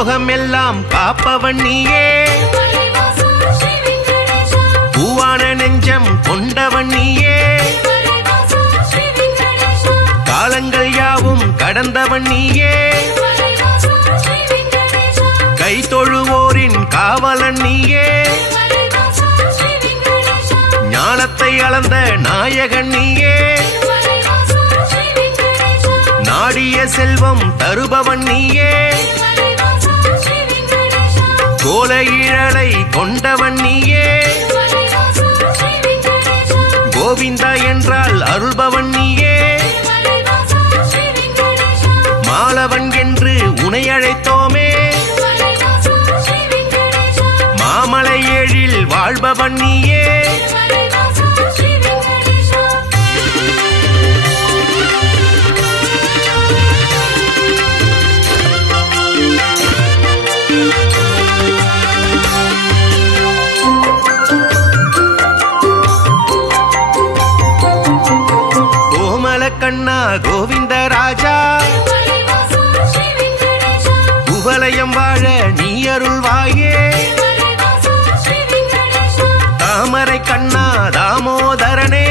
பூலோகம் எல்லாம் காப்பவன் நீயே, பூவான நெஞ்சம் கொண்டவன் நீயே, காலங்கள் யாவும் கடந்தவன் நீயே, கை தொழுவோரின் காவலன் நீயே, ஞானத்தை அளந்த நாயகன் நீயே, நாடிய செல்வம் தருபவன் நீயே, கோல இழலை கொண்டவன் நீயே, கோவிந்தா என்றால் அருள்பவன் நீயே, மாலவன் என்று உனை அழைத்தோமே, மாமலை ஏழில் வாழ்பவன் நீயே, கண்ணா கோவிந்த ராஜா, குவலயம் வாழ நீ அருள்வாயே, தாமரை கண்ணா தாமோதரனே,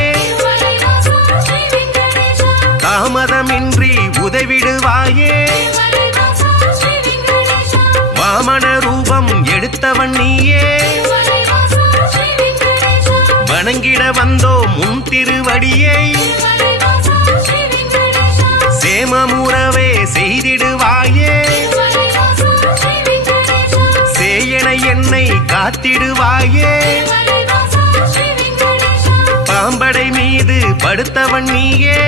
தாமதமின்றி உதவிடுவாயே, வாமன ரூபம் எடுத்தவன் நீயே, வணங்கிட வந்தோம் உன் திருவடியை, சேமமுறவே செய்திடுவாயே, சேயன என்னை காத்திடுவாயே, பாம்படை மீது படுத்தவன் நீயே,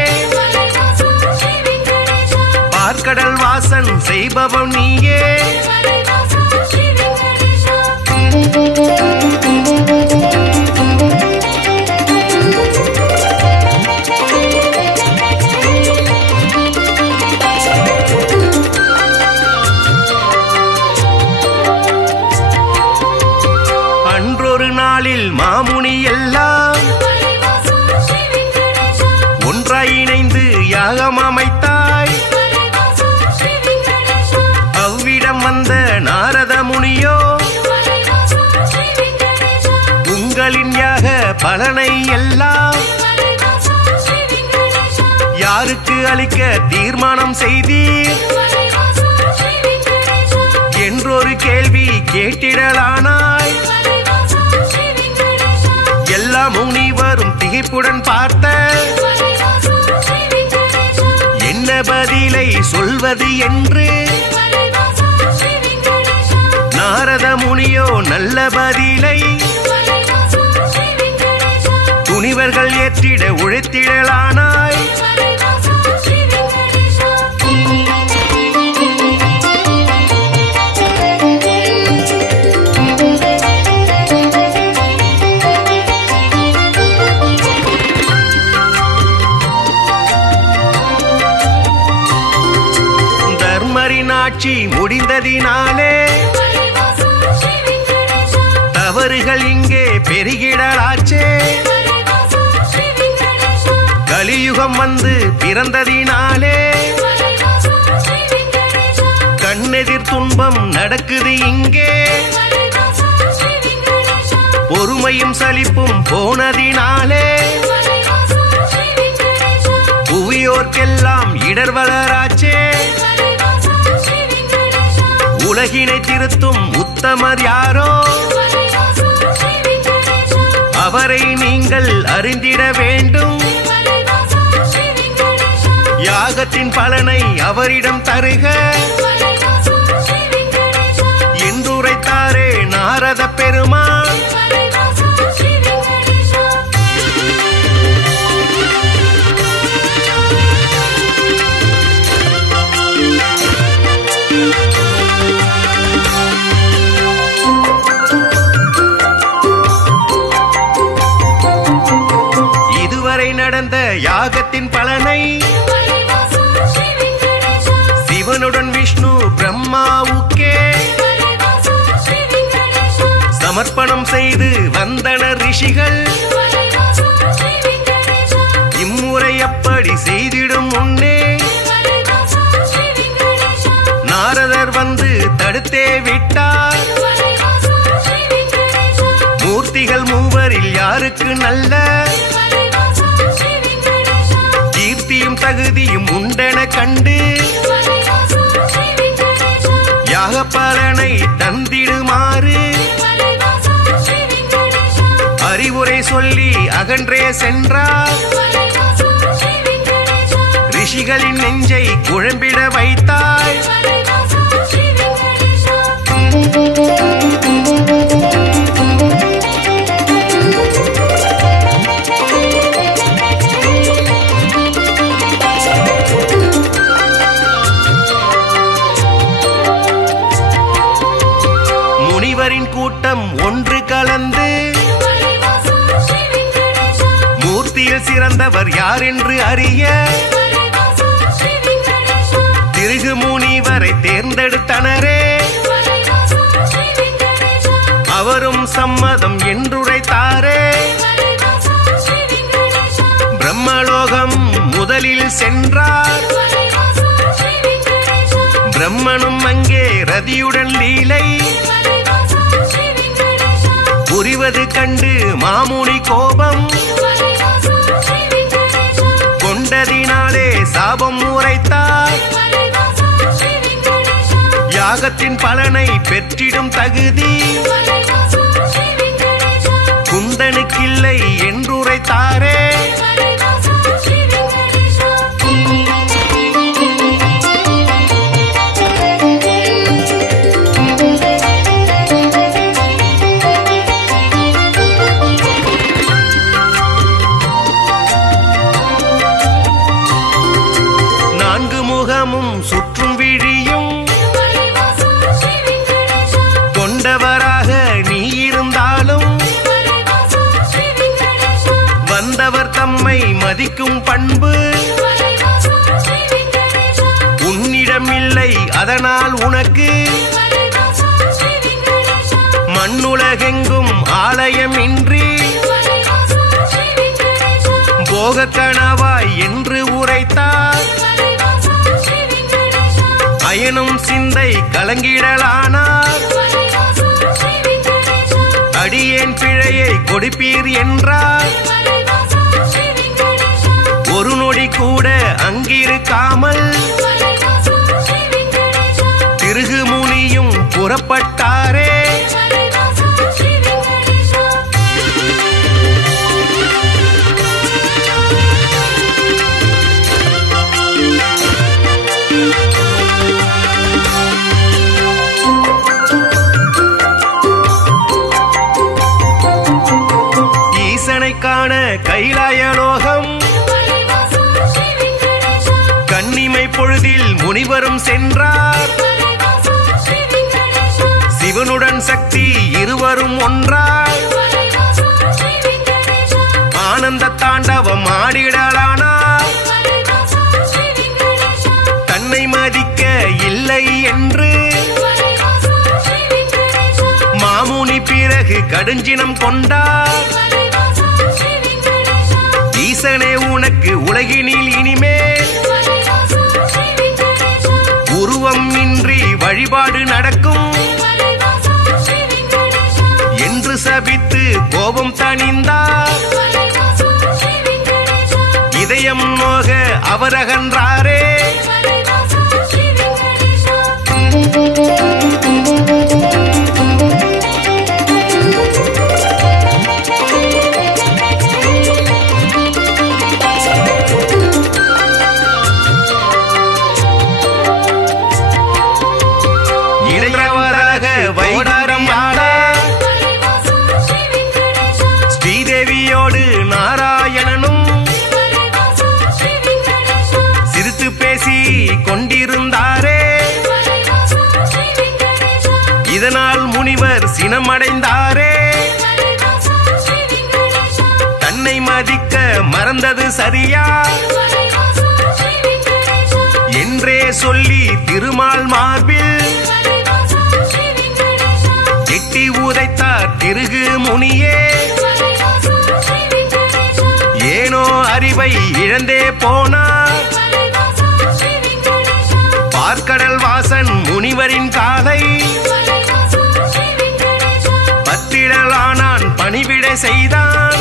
பார்க்கடல் வாசன் செய்பவன் நீயே, மாமுனி எல்லாம் ஒன்றாய் இணைந்து யாகம் அமைத்தாய், அவ்விடம் வந்த நாரத முனியோ உங்களின் யாக பலனை எல்லாம் யாருக்கு அளிக்க தீர்மானம் செய்தீர் என்றொரு கேள்வி கேட்டிடலானாய், எல்லா முனிவரும் திகைப்புடன் பார்த்த என்ன பதிலை சொல்வது என்று நாரத முனியோ நல்ல பதிலை துணிவர்கள் ஏற்றிட உழைத்திடலானாய், ஆட்சி முடிந்ததினாலே தவறுகள் இங்கே பெருகிடலாச்சே, கலியுகம் வந்து பிறந்ததினாலே கண்ணெதிர் துன்பம் நடக்குது இங்கே, பொறுமையும் சலிப்பும் போனதினாலே புவியோர்க்கெல்லாம் இடர் வளராச்சே, உலகினை திருத்தும் உத்தமர் யாரோ அவரை நீங்கள் அறிந்திட வேண்டும், யாகத்தின் பலனை அவரிடம் தருக என்றுரைத்தாரே நாரத பெருமான். நடந்த யாகத்தின் பலனை சிவனுடன் விஷ்ணு பிரம்மாவுக்கே சமர்ப்பணம் செய்து வந்தனர் ரிஷிகள், இம்முறை அப்படி செய்திடும் முன்னே நாரதர் வந்து தடுத்தே விட்டார். மூர்த்திகள் மூவரில் யாருக்கு நல்ல கீர்த்தியும் தகுதியும் உண்டென கண்டு யாக பலனை தந்திடுமாறு அறிவுரை சொல்லி அகன்றே சென்றார். ரிஷிகளின் நெஞ்சை குழம்பிட வைத்தாய். முனிவரின் கூட்டம் ஒன்று கலந்து மூர்த்தியில் சிறந்தவர் யார் என்று அறிய திருகு முனிவரை தேர்ந்தெடுத்தனரே. அவரும் சம்மதம் என்றுரைத்தாரே. பிரம்மலோகம் முதலில் சென்றார். பிரம்மனும் அங்கே ரதியுடன் லீலை புரிவது கண்டு மாமுனி கோபம் கொண்டதினாலே சாபம் உரைத்தார். யாகத்தின் பலனை பெற்றிடும் தகுதி குந்தனுக்கில்லை என்றுரைத்தாரே. சுற்றும் விழியும் கொண்டவராக நீ இருந்தாலும் வந்தவர் தம்மை மதிக்கும் பண்பு உன்னிடமில்லை. அதனால் உனக்கு மண்ணுலகெங்கும் ஆலயம் இன்றி போக கணவாய் என்று உரைத்தார். அயனும் சிந்தை கலங்கிடலானார். அடியேன் பிழையை கொடுப்பீர் என்றார். ஒரு நொடி கூட அங்கிருக்காமல் திருகு முனியும் புறப்பட்டாரே. காண கைலாயலோகம் கன்னிமை பொழுதில் முனிவரும் சென்றார். சிவனுடன் சக்தி இருவரும் ஒன்றாய் ஆனந்த தாண்டவம் ஆடிடலானார். தன்னை மதிக்க இல்லை என்று மாமுனி பிறகு கடுஞ்சினம் கொண்டார். ஈசனே உனக்கு உலகினில் இனிமேல் உருவம் இன்றி வழிபாடு நடக்கும் என்று சபித்து கோபம் தணிந்தார். இதயம் நோக அவர் அகன்றாரே. ஸ்ரீதேவியோடு நாராயணனும் சிரித்து பேசி கொண்டிருந்தாரே. இதனால் முனிவர் சினமடைந்தாரே. தன்னை மதிக்க மறந்தது சரியா என்றே சொல்லி திருமால் மார்பில் எட்டி உதைத்தார் திருகு முனியே. ஏனோ அறிவை இழந்தே போனார். பார்க்கடல் வாசன் முனி முனிவரின் காலை பத்திடலானான் பணிவிட செய்தான்.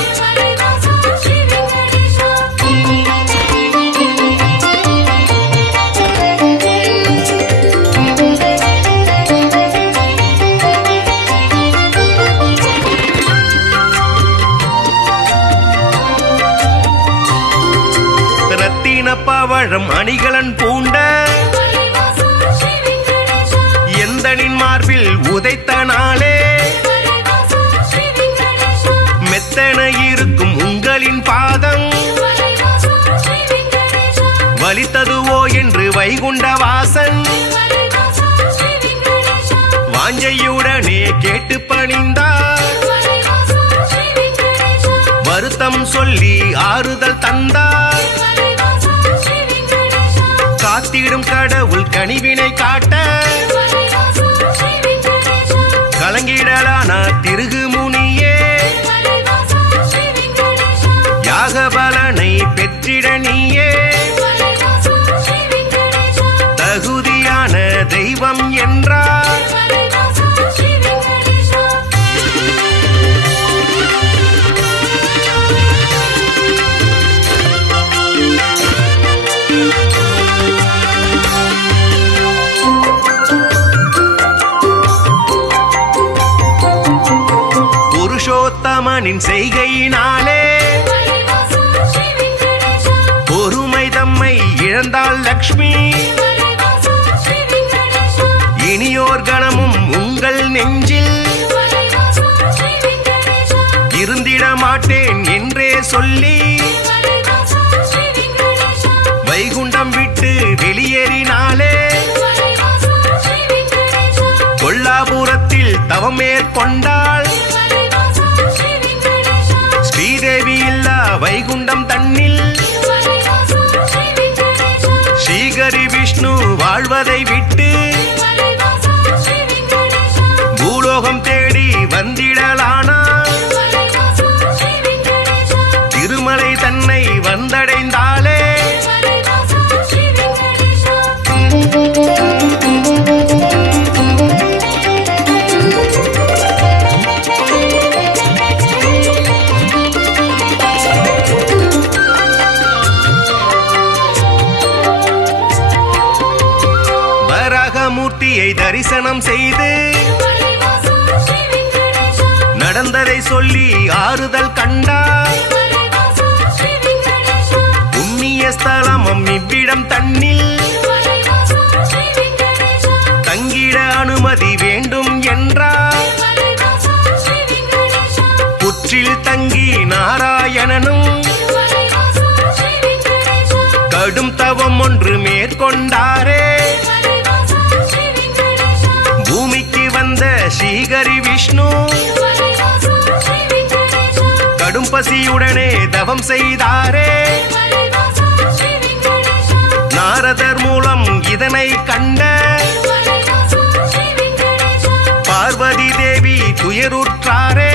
ரத்தின பவழம் அணிகலன் பூண்ட எந்தனின் மார்பில் உதைத்த நாளே மெத்தன இருக்கும் உங்களின் பாதம் வலித்ததுவோ என்று வைகுண்ட வாசன் வாஞ்சையுடனே கேட்டு பணிந்தார். வருத்தம் சொல்லி ஆறுதல் தந்தார். காத்திடும் கடவுள் கனிவினை காட்ட கலங்கிடலான திருகு முனியே யாக பலனை பெற்றிட நீயே தகுதியான தெய்வம் என்றார். புருஷோத்தமனின் செய்கையினாலே பொறுமை தம்மை இழந்தாள் லக்ஷ்மி. இனியோர் கணமும் உங்கள் நெஞ்சில் இருந்திட மாட்டேன் என்றே சொல்லி வைகுண்டம் விட்டு வெளியேறினாலே கொல்லாபுரத்தில் தவம் மேற்கொண்டாள். ஸ்ரீதேவி இல்லா வைகுண்டம் தன்னில் ஸ்ரீகரி விஷ்ணு வாழ்வதை விட்டு பூலோகம் தேடி வந்திடலானாள். திருமலை தன்னை வந்தடைந்தாளே மூர்த்தியை தரிசனம் செய்து நடந்ததை சொல்லி ஆறுதல் கண்டார். புண்ணிய ஸ்தலமும் இவ்விடம் தன்னில் தங்கிட அனுமதி வேண்டும் என்றார். புற்றில் தங்கி நாராயணனும் கடும் தவம் ஒன்று மேற்கொண்டாரே. பூமிக்கு வந்த ஸ்ரீகரி விஷ்ணு கடும் பசியுடனே தவம் செய்தாரே. நாரதர் மூலம் இதனை கண்ட பார்வதி தேவி துயருற்றாரே.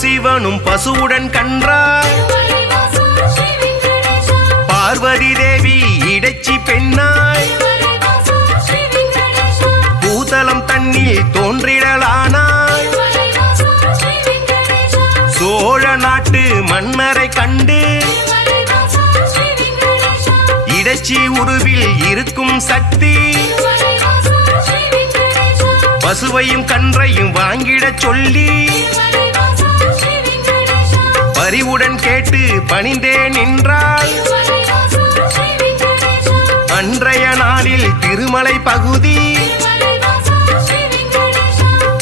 சிவனும் பசுவுடன் கன்றார். பார்வதி தேவி இடைச்சி பெண்ணாய் பூதலம் தன்னில் தோன்றிடலானாய். சோழ நாட்டு மன்னரை கண்டு இடைச்சி உருவில் இருக்கும் சக்தி பசுவையும் கன்றையும் வாங்கிடச் சொல்லி பரிவுடன் கேட்டு பணிந்தே நின்றாள். அன்றைய நாளில் திருமலை பகுதி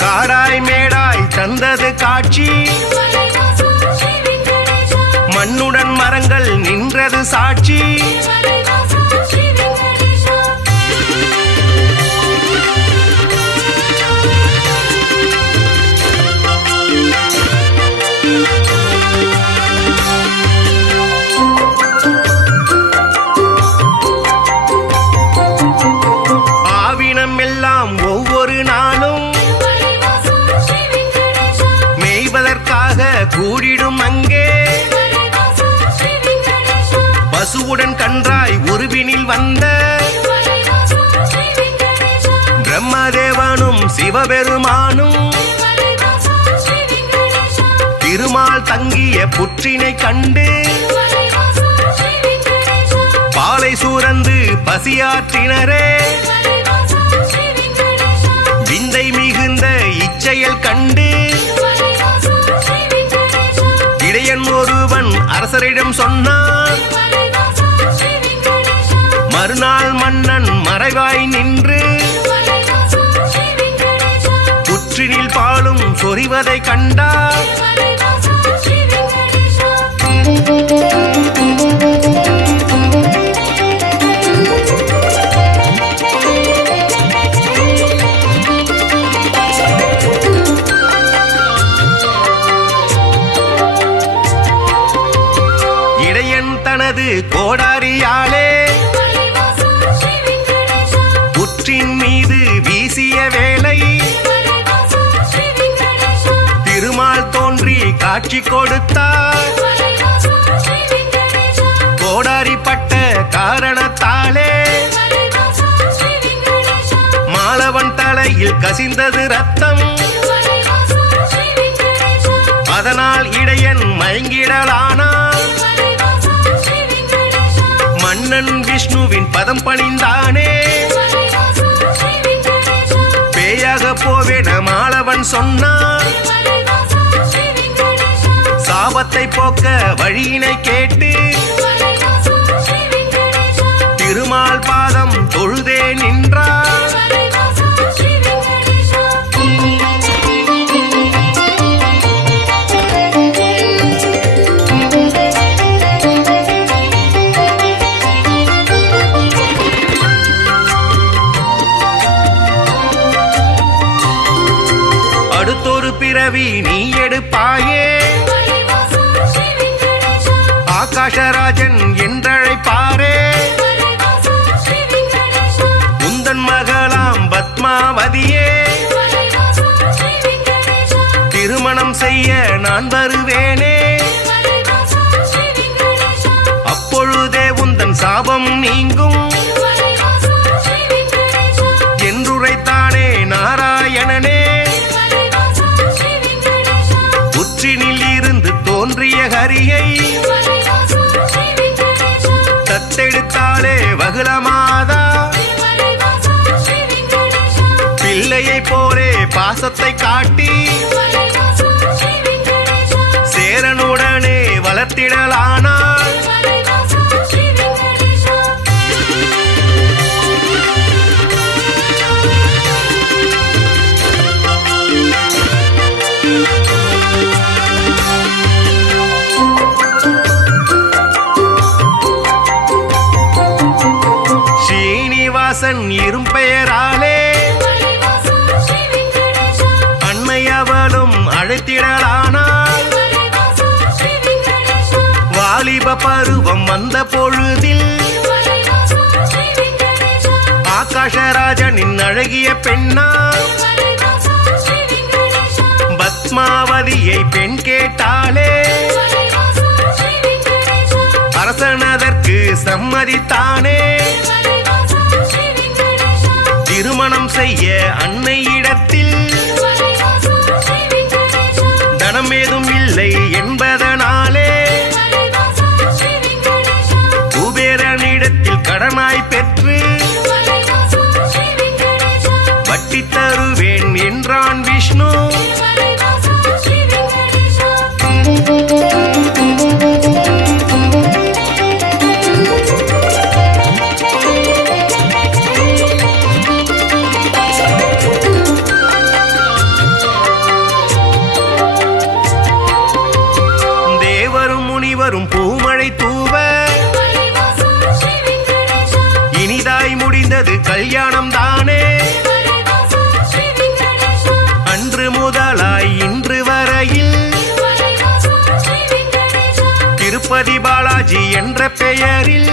காடாய் மேடாய் தந்தது காட்சி. மண்ணுடன் மரங்கள் நின்றது சாட்சி. பசுவுடன் கன்றாய் உருவினில் வந்த பிரம்மதேவனும் சிவபெருமானும் திருமால் தங்கிய புற்றினை கண்டு பாலை சூரந்து பசியாற்றினரே விந்தை மிகுந்த இச்செயல் கண்டு இடையன் ஒருவன் அரசரிடம் சொன்னான். மறுநாள் மன்னன் மறைவாய் நின்று புற்றினில் பாலும் சொரிவதை கண்டார். இடையன் தனது கோடாரியாலே புற்றின் மீது வீசிய வேளை திருமால் தோன்றி காட்சி கொடுத்தார். கோடாரிப்பட்ட காரணத்தாலே மாலவன் தலையில் கசிந்தது ரத்தம். அதனால் இடையன் மயங்கிடலானான். மன்னன் விஷ்ணுவின் பதம் பணிந்தானே. பேயாக போவேன மாலவன் சொன்னான். சாபத்தை போக்க வழியினை கேட்டு திருமால் பாதம் தொழுதே நின்றார். அடுத்தொரு பிறவி நீ எடுப்பாயே, ஆகாஷராஜன் என்றழைப்பாரே. உந்தன் மகளாம் பத்மாவதியே, திருமணம் செய்ய நான் வருவேனே. அப்பொழுதே உந்தன் சாபம் நீங்கும் என்றுரைத்தானே நாராயணனே. புற்றினில் இருந்து தோன்றிய ஹரியை தத்தெடுத்தாலே வகுளமாதா. பிள்ளையை போலே பாசத்தை காட்டி சேரனுடனே வளர்த்திடலானாள். ஸ்ரீனிவாசன் இரும்பெயராலே அண்மையவளும் அழைத்திடலானாள். வாலிப பருவம் வந்த பொழுதில் ஆகாஷராஜனின் அழகிய பெண்ணா பத்மாவதியை பெண் கேட்டாலே. அரசனதற்கு சம்மதித்தானே. திருமணம் செய்ய அன்னையிடத்தில் தனம் ஏதும் இல்லை என்பதனாலே குபேரனிடத்தில் கடனாய் பெற்று வட்டி தருவேன் என்றான் விஷ்ணு. வரும் பூமழை தூவ இனிதாய் முடிந்தது கல்யாணம் தானே. அன்று முதலாய் இன்று வரையில் திருப்பதி பாலாஜி என்ற பெயரில்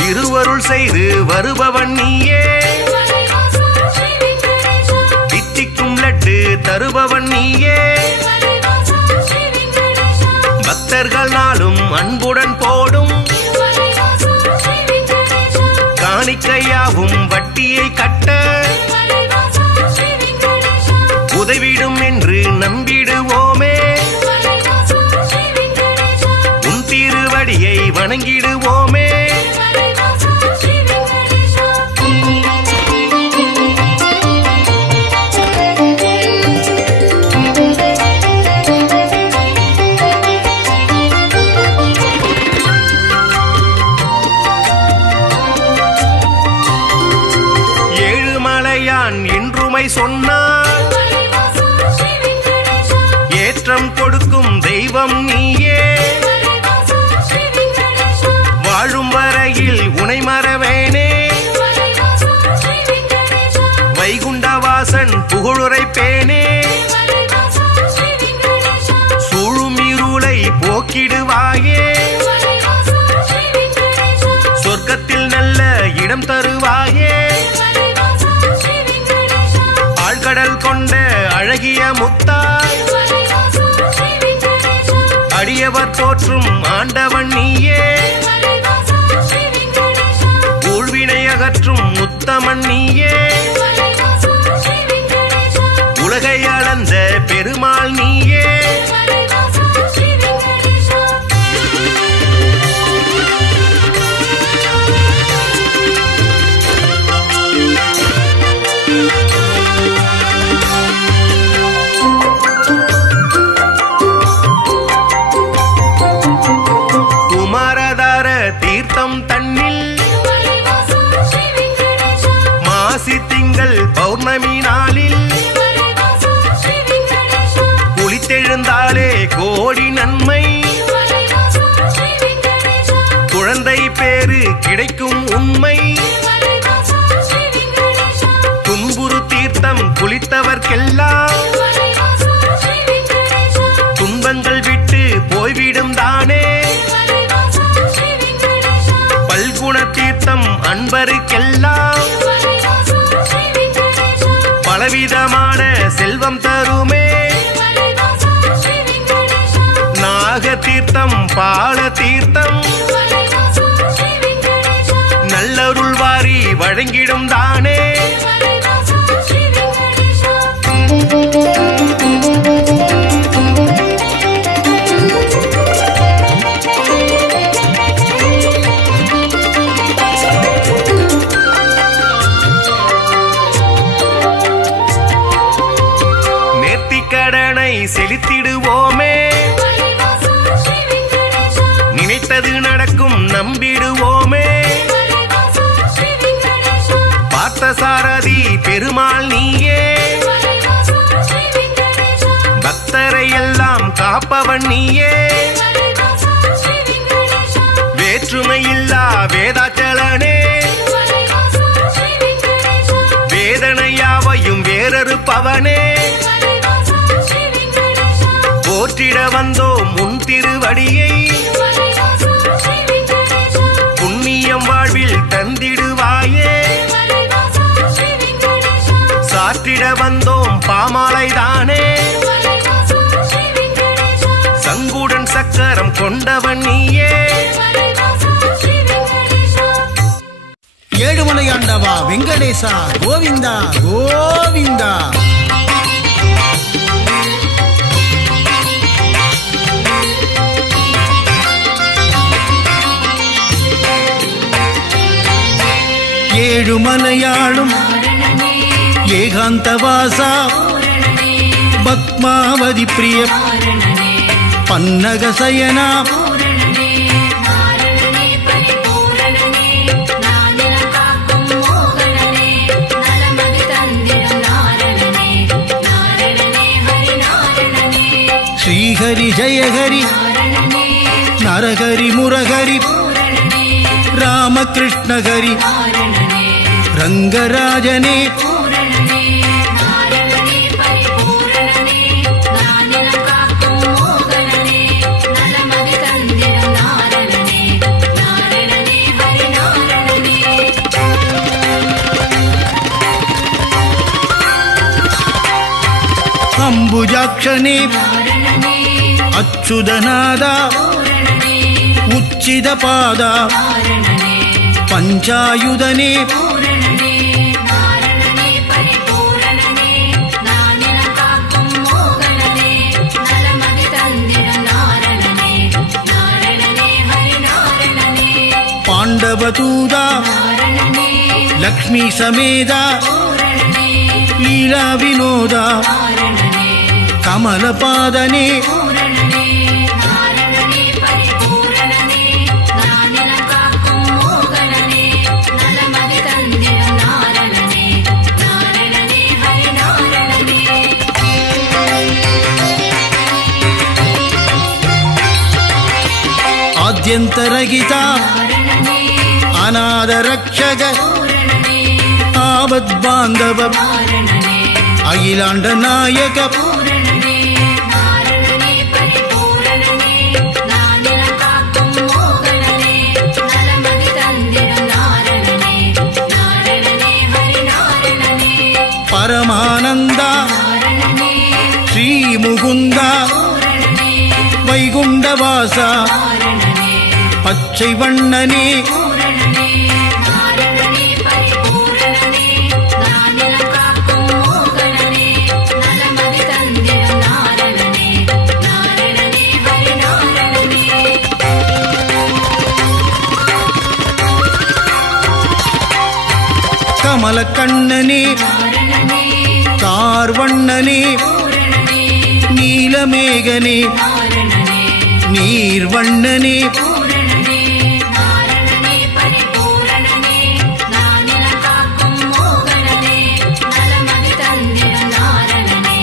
திருவருள் செய்து வருபவன் நீயே. தித்திக்கும் லட்டு தருபவன் நீயே. பக்தர்கள் நாளும் அன்புடன் போடும் காணிக்கையாவும் வட்டியை கட்ட உதவிடும் என்று நம்பிடுவோமே. உன் திருவடியை வணங்கிடுவோமே. ஏழுமலையான் என்றுமை சொன்னார், ஏற்றம் கொடுக்கும் தெய்வம் நீயே. வாழும் வரையில் உனை மறவேனே. வைகுண்டவாசன் புகழுரைப்பேனே. சூழும் இருளை போக்கிடுவாயே. சொர்க்கத்தில் நல்ல இடம் தருவாயே. ஆழ்கடல் கொண்ட அழகிய முத்தாய், அடியவர் தோற்றும் ஆண்டவன் நீயே. ஊழ்வினை அகற்றும் உத்தமன் நீயே. உலகை அளந்த பெருமாள் நீயே. தீர்த்தம் தன்னில் மாசி திங்கள் பௌர்ணமி நாளில் குளித்தெழுந்தாலே கோடி நன்மை. குழந்தை பேரு கிடைக்கும் உண்மை. துன்புறு தீர்த்தம் குளித்தவர்க்கெல்லாம் துன்பங்கள் விட்டு போய்விடும் தானே. பல்குண தீர்த்தம் அன்பருக்கெல்லாம் பலவிதமான செல்வம் தருமே. நாக தீர்த்தம் பால தீர்த்தம் நல்லருள் வாரி வழங்கிடும் தானே. கடனை செலுத்திடுவோமே. நினைத்தது நடக்கும் நம்பிடுவோமே. பார்த்தசாரதி பெருமாள் நீயே. பக்தரை எல்லாம் காப்பவன் நீயே. வேற்றுமையில்லா வேதாச்சலனே. வேதனையாவையும் வேறறுப்பவனே. போற்றிட வந்தோம் உன் திருவடியை. புண்ணியம் வாழ்வில் தந்திடுவாயே. சாற்றிட வந்தோம் பாமாலைதானே. சங்குடன் சக்கரம் கொண்டவன் நீயே. ஏழுமலையாண்டவா வெங்கடேசா கோவிந்தா கோவிந்தா. ஏழுமலையாளும் ஏகாந்தவாசா பத்மாவதி பிரிய பன்னகசயனா ஸ்ரீஹரி ஜெயஹரி நரஹரி முரஹரி ராமகிருஷ்ணஹரி ரங்கராஜனே. அம்புஜாக்ஷனே அச்சுதநாதா பூரணனே உச்சித பாதா காரணனே பஞ்சாயுதனே பூரணனே நாரணனே பரிபூரணனே நானிலம் காக்கும் மோகனனே நலமதி தந்திடும் நாரணனே நாரணனே ஹரிநாரணனே பாண்டவதூதா நாரணனே லக்ஷ்மி சமேதா பூரணனே லீலா வினோதா காரணனே கமலபாதனே பூரணனே நாரணனே பரிபூரணனே நானிலம் காக்கும் மோகனனே நலமதி தந்திடும் நாரணனே நாரணனே ஹரிநாரணனே ஆத்யந்தரகிதா நாரணனே அநாதரக்ஷக பூரணனே ஆபத் பாந்தவ காரணனே அகிலாண்ட நாயக பூரணனே நாரணனே பரிபூரணனே நானிலம் காக்கும் மோகனனே நலமதி தந்திடும் நாரணனே நாரணனே ஹரிநாரணனே பரமானந்தா நாரணனே ஸ்ரீ முகுந்தா பூரணனே வைகுண்டவாசா காரணனே பச்சை வண்ணனே பூரணனே நாரணனே பரிபூரணனே நானிலம் காக்கும் மோகனனே நலமதி தந்திடும் நாரணனே நாரணனே ஹரிநாரணனே கமல கண்ணனே நாரணனே கார்வண்ணனே பூரணனே நீலமேகனே நாரணனே நீர்வண்ணனே பூரணனே நாரணனே பரிபூரணனே நானிலம் காக்கும் மோகனனே நலமதி தந்திடும் நாரணனே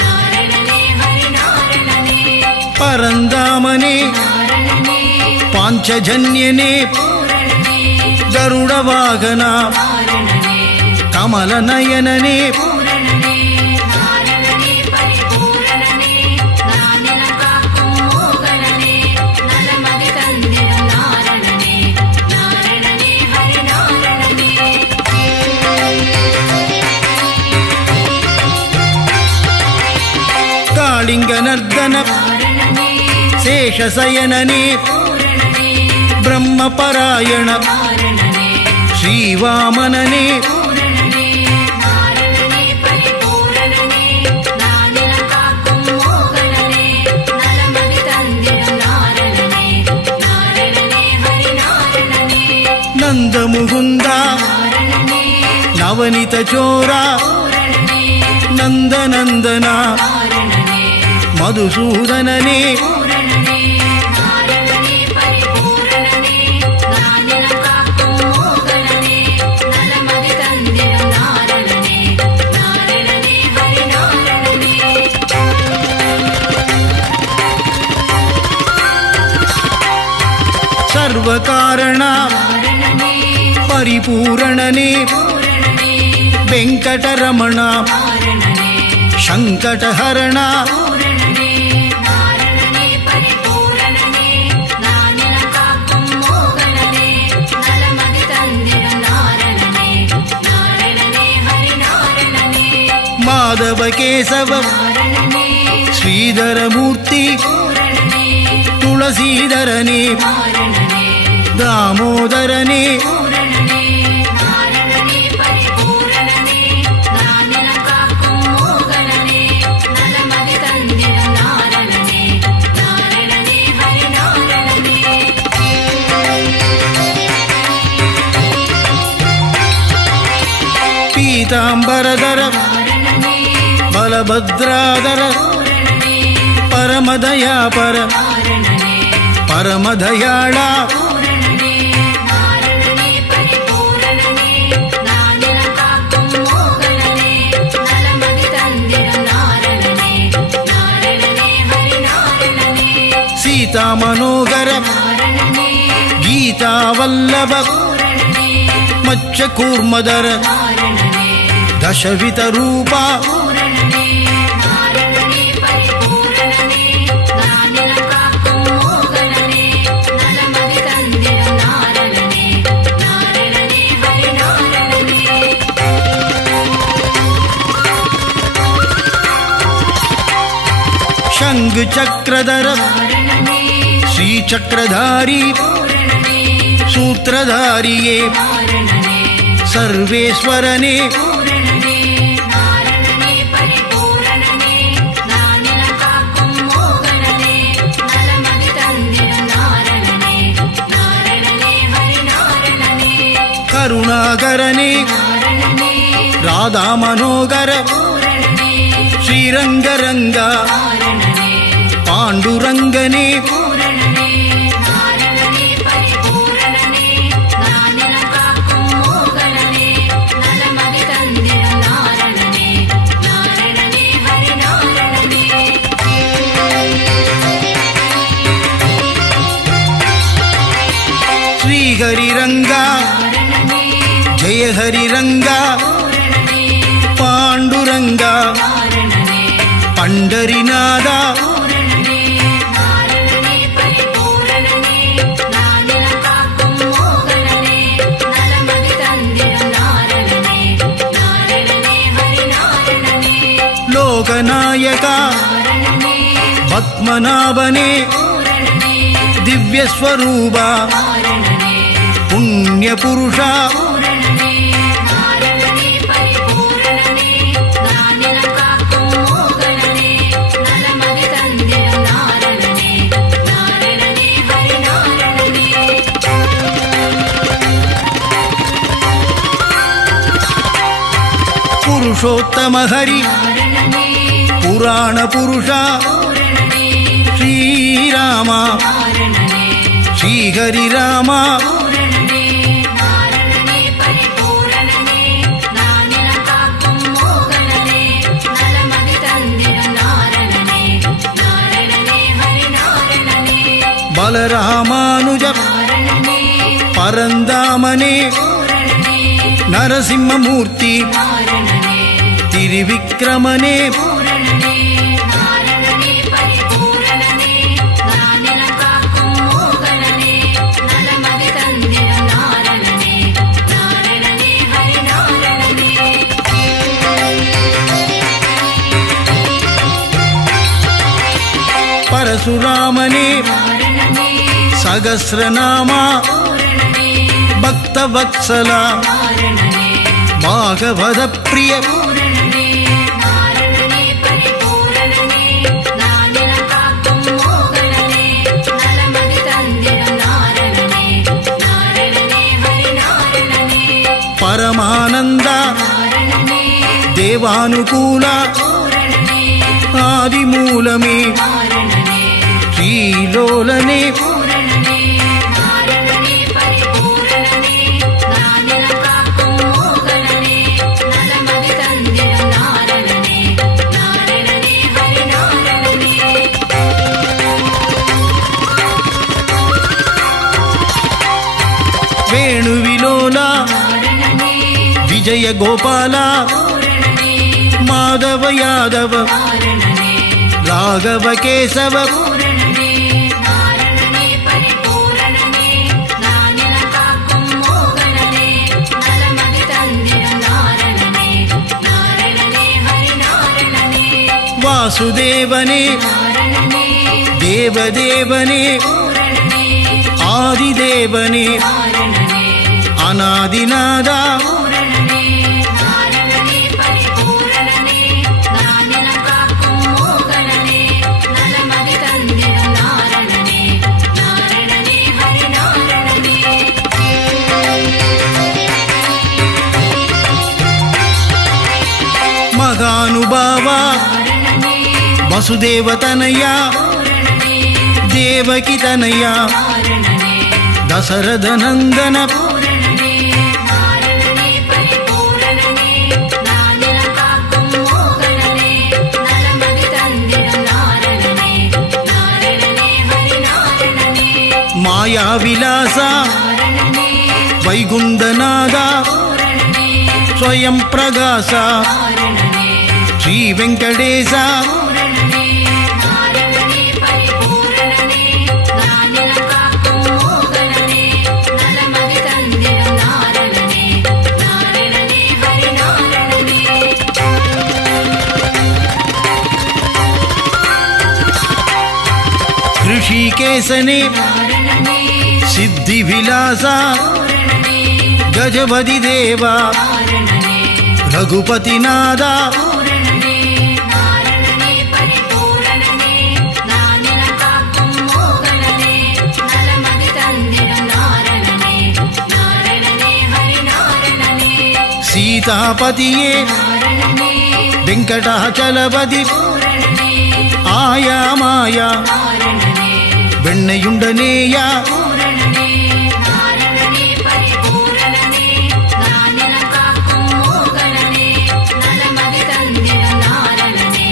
நாரணனே ஹரிநாரணனே பரந்தாமனே நாரணனே பாஞ்சஜன்யனே பூரணனே கருடவாகனா காரணனே கமலநயனனே பூரணனே நாரணனே பரிபூரணனே நானிலம் காக்கும் மோகனனே நலமதி தந்திடும் நாரணனே நாரணனே ஹரிநாரணனே காளிங்க நர்தன காரணனே சேஷசயனனே பூரணனே பிரம்மபராயண காரணனே ஸ்ரீவாமனனே பூரணனே நாரணனே பரிபூரணனே நானிலம் காக்கும் மோகனனே நலமதி தந்திடும் நாரணனே நாரணனே ஹரிநாரணனே நந்த முகுந்தா காரணனே நவனித சோரா பூரணனே நந்தநந்தனா காரணனே மதுசூதனனே பூரணனே நாரணனே பரிபூரணனே நானிலம் காக்கும் மோகனனே நலமதி தந்திடும் நாரணனே நாரணனே ஹரிநாரணனே சர்வகாரணா காரணனே பரிபூரணனே பூரணனே வெங்கடரமணா காரணனே சங்கடஹரணா பூரணனே நாரணனே பரிபூரணனே நானிலம் காக்கும் மோகனனே நலமதி தந்திடும் நாரணனே நாரணனே ஹரிநாரணனே மாதவ கேசவ காரணனே ஸ்ரீதரமூர்த்தி பூரணனே துளசீதரனே காரணனே தாமோதரனே பூரணனே நாரணனே பரிபூரணனே நானிலம் காக்கும் மோகனனே நலமதி தந்திடும் நாரணனே நாரணனே ஹரிநாரணனே பீதாம்பரதர காரணனே பலபத்ராதர பூரணனே பரமதயாபர காரணனே பரமதயாளா பூரணனே நாரணனே பரிபூரணனே நானிலம் காக்கும் மோகனனே நலமதி தந்திடும் நாரணனே நாரணனே ஹரிநாரணனே சீதா மனோகர காரணனே கீதா வல்லப பூரணனே மச்ச கூர்மதர காரணனே தசவித ரூபா பூரணனே நாரணனே பரிபூரணனே நானிலம் காக்கும் மோகனனே நலமதி தந்திடும் நாரணனே நாரணனே ஹரிநாரணனே சங்கு சக்கரதர நாரணனே ஸ்ரீ சக்கரதாரி பூரணனே சூத்திரதாரியே நாரணனே சர்வேஸ்வரனே பூரணனே நாரணனே பரிபூரணனே நானிலம் காக்கும் மோகனனே நலமதி தந்திடும் நாரணனே நாரணனே ஹரி நாரணனே கருணாகரனே நாரணனே ராதா மனோகர பூரணனே ஸ்ரீரங்கரங்கா நாரணனே பாண்டுரங்கனே பூரணனே நாரணனே பரிபூரணனே நானிலம் காக்கும் மோகனனே நலமதி தந்திடும் நாரணனே நாரணனே ஹரி நாரணனே ஸ்ரீஹரிரங்கா நாரணனே ஜெய ஹரிரங்கா பூரணனே பாண்டுரங்கா நாரணனே பண்டரிநாதா பூரணனே நாரணனே பரிபூரணனே நானிலம் காக்கும் மோகனனே நலமதி தந்திடும் நாரணனே நாரணனே ஹரி நாரணனே லோகநாயகா நாரணனே பத்மநாபனே பூரணனே திவ்யஸ்வரூபா நாரணனே புண்ணியபுருஷா பூரணனே நாரணனே பரிபூரணனே நானிலம் காக்கும் மோகனனே நலமதி தந்திடும் நாரணனே நாரணனே ஹரி நாரணனே புருஷோத்தம ஹரி நாரணனே புராண புருஷா பூரணனே ஸ்ரீராமா நாரணனே ஸ்ரீஹரிராமா பூரணனே நாரணனே பரிபூரணனே நானிலம் காக்கும் மோகனனே நலமதி தந்திடும் நாரணனே நாரணனே ஹரி நாரணனே பலராமானுஜ நாரணனே பரந்தாமனே பூரணனே நரசிம்மமூர்த்தி நாரணனே திரிவிக்ரமனே பூரணனே நாரணனே பரிபூரணனே நானிலம் காக்கும் மோகனனே நலமதி தந்திடும் நாரணனே நாரணனே ஹரி நாரணனே பரசுராமனே நாரணனே சகஸ்ரநாமா பூரணனே பக்தவத்சலா நாரணனே பாகவத பிரிய பூரணனே நாரணனே பரிபூரணனே நானிலம் காக்கும் மோகனனே நலமதி தந்திடும் நாரணனே நாரணனே ஹரி நாரணனே பரமானந்தா நாரணனே தேவானுகூலா பூரணனே ஆதிமூலமே நாரணனே ஸ்ரீலோலனே பூரணனே நாரணனே பரிபூரணனே நானிலம் காக்கும் மோகனனே நலமதி தந்திடும் நாரணனே நாரணனே ஹரி நாரணனே வேணுவிலோலா நாரணனே விஜய கோபாலா பூரணனே மாதவ யாதவ நாரணனே ராகவ கேசவ பூரணனே நாரணனே பரிபூரணனே நானிலம் காக்கும் மோகனனே நலமதி தந்திடும் நாரணனே நாரணனே ஹரி நாரணனே வாசுதேவனே நாரணனே தேவதேவனே பூரணனே ஆதிதேவனே நாரணனே அநாதிநாதா பூரணனே நாரணனே பரிபூரணனே நானிலம் காக்கும் மோகனனே நலமதி தந்திடும் நாரணனே நாரணனே ஹரி நாரணனே மகானுபாவா நாரணனே வசுதேவதனயா பூரணனே தேவகிதனயா நாரணனே தசரதநந்தன பூரணனே நாரணனே பரிபூரணனே நானிலம் காக்கும் மோகனனே நலமதி தந்திடும் நாரணனே நாரணனே ஹரி நாரணனே மாயாவிலாசா நாரணனே வைகுந்தநாதா பூரணனே ஸ்வயம் பிரகாசா நாரணனே ஸ்ரீ வெங்கடேசா பூரணனே நாரணனே பரிபூரணனே நானிலம் காக்கும் மோகனனே நலமதி தந்திடும் நாரணனே நாரணனே ஹரி நாரணனே ரிஷிகேசனே நாரணனே சித்தி விலாசா பூரணனே கஜபதி தேவா நாரணனே ரகுபதிநாதா பூரணனே நாரணனே பரிபூரணனே நானிலம் காக்கும் மோகனனே நலமதி தந்திடும் நாரணனே நாரணனே ஹரி நாரணனே சீதாபதியே நாரணனே வெங்கடாச்சலபதி பூரணனே ஆயா மாயா நாரணனே வெண்ணையுண்டனேயா பூரணனே நாரணனே பரிபூரணனே நானிலம் காக்கும் மோகனனே நலமதி தந்திடும் நாரணனே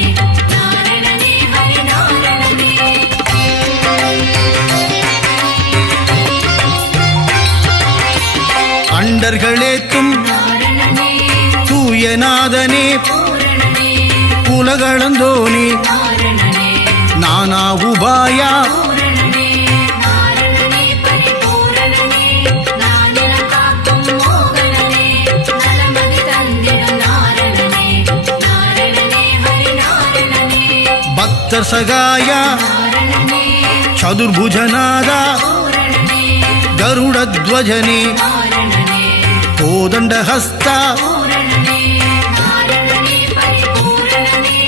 நாரணனே ஹரி நாரணனே அண்டர்களேத்தும் நாரணனே தூயநாதனே பூரணனே உலகளந்தோனே நாரணனே நானா உபாயா பூரணனே நாரணனே பரிபூரணனே நானிலம் காக்கும் மோகனனே நலமதி தந்திடும் நாரணனே நாரணனே ஹரி நாரணனே பக்த சகாயா நாரணனே சதுர்புஜநாதா பூரணனே கருடத்வஜனே நாரணனே கோதண்டஹஸ்தா பூரணனே நாரணனே பரிபூரணனே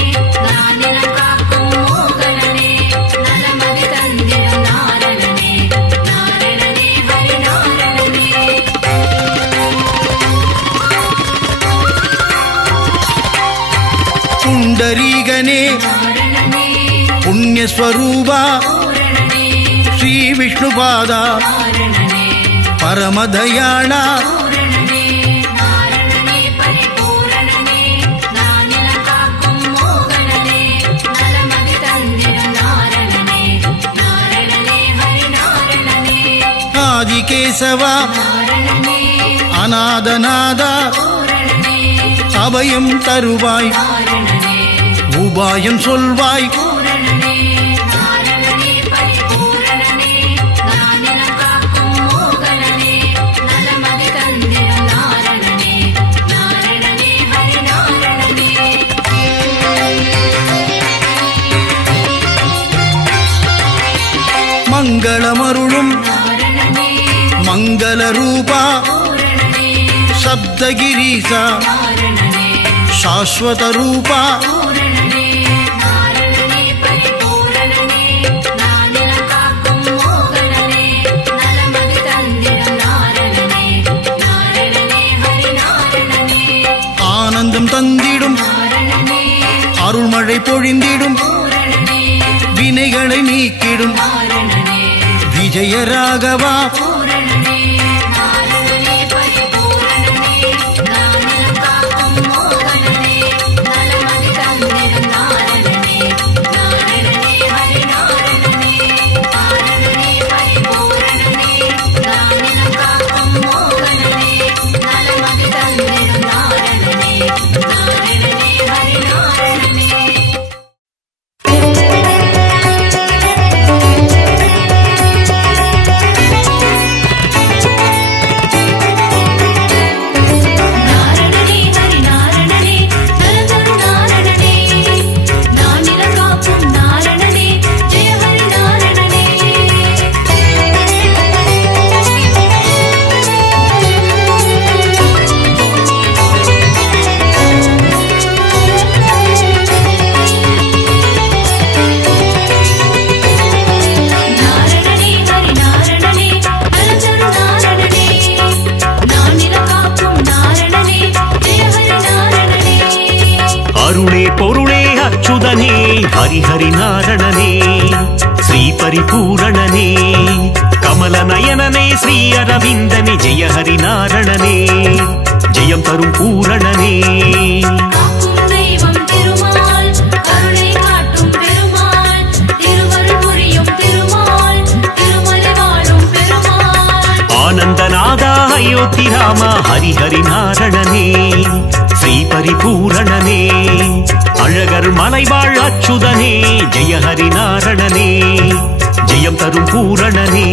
நானிலம் காக்கும் மோகனனே நலமதி தந்திடும் நாரணனே நாரணனே ஹரி நாரணனே புண்டரீகனே நாரணனே புண்ணியஸ்வரூபா பூரணனே ஸ்ரீ விஷ்ணுபாதா நாரணனே பரமதயாளா பூரணனே நாரணனே பரிபூரணனே நானிலம் காக்கும் மோகனனே நலமதி தந்திடும் நாரணனே நாரணனே ஹரி நாரணனே ஆதிகேசவா நாரணனே அநாதநாதா பூரணனே அபயம் தருவாய் நாரணனே உபாயம் சொல்வாய் பூரணனே நாரணனே பரிபூரணனே நானிலம் காக்கும் மோகனனே நலமதி தந்திடும் நாரணனே நாரணனே ஹரி நாரணனே மங்களமருளும் நாரணனே மங்கள ரூபா பூரணனே சப்தகிரீசா நாரணனே சாஸ்வத ரூபா பூரணனே நாரணனே பரிபூரணனே நானிலம் காக்கும் மோகனனே நலமதி தந்திடும் நாரணனே நாரணனே ஹரி நாரணனே ஆனந்தம் தந்திடும் நாரணனே அருள்மழை பொழிந்திடும் பூரணனே வினைகளை நீக்கிடும் நாரணனே விஜயராகவா பூரணனே நாரணனே பரிபூரணனே நானிலம் காக்கும் மோகனனே நலமதி தந்திடும் நாரணனே நாரணனே ஹரி நாரணனே நாரணனே பரிபூரணனே நானிலம் காக்கும் மோகனனே நலமதி தந்திடும் நாரணனே நாரணனே ஹரி நாரணனே நாரணனே ஹரி நாரணனே நலந்தரு நாரணனே நானிலம் காக்கும் நாரணனே ஜெய ஹரி நாரணனே நாரணனே ஹரி நாரணனே நலந்தரு நாரணனே நானிலம் காக்கும் நாரணனே ஜெய ஹரி நாரணனே அருளே பொருளே அச்சுதனே ஹரிஹரி நாரணனே ஸ்ரீ பரிபூரணனே கமல நயனனே ஸ்ரீ அரவிந்தனே ஜெய ஹரி நாரணனே ஜெயம் தரும் பூரணனே காக்கும் தெய்வம் திருமால் கருணை காட்டும் பெருமாள் திருவருள் புரியும் திருமால் திருமலை வாழும் பெருமாள் ஆனந்தநாதா அயோத்தி ராமா ஹரிஹரி நாரணனே ஸ்ரீ பரிபூரணனே அழகர் மலைவாழ் அச்சுதனே ஜெய ஹரி நாரணனே ஜெயம் தரும் பூரணனே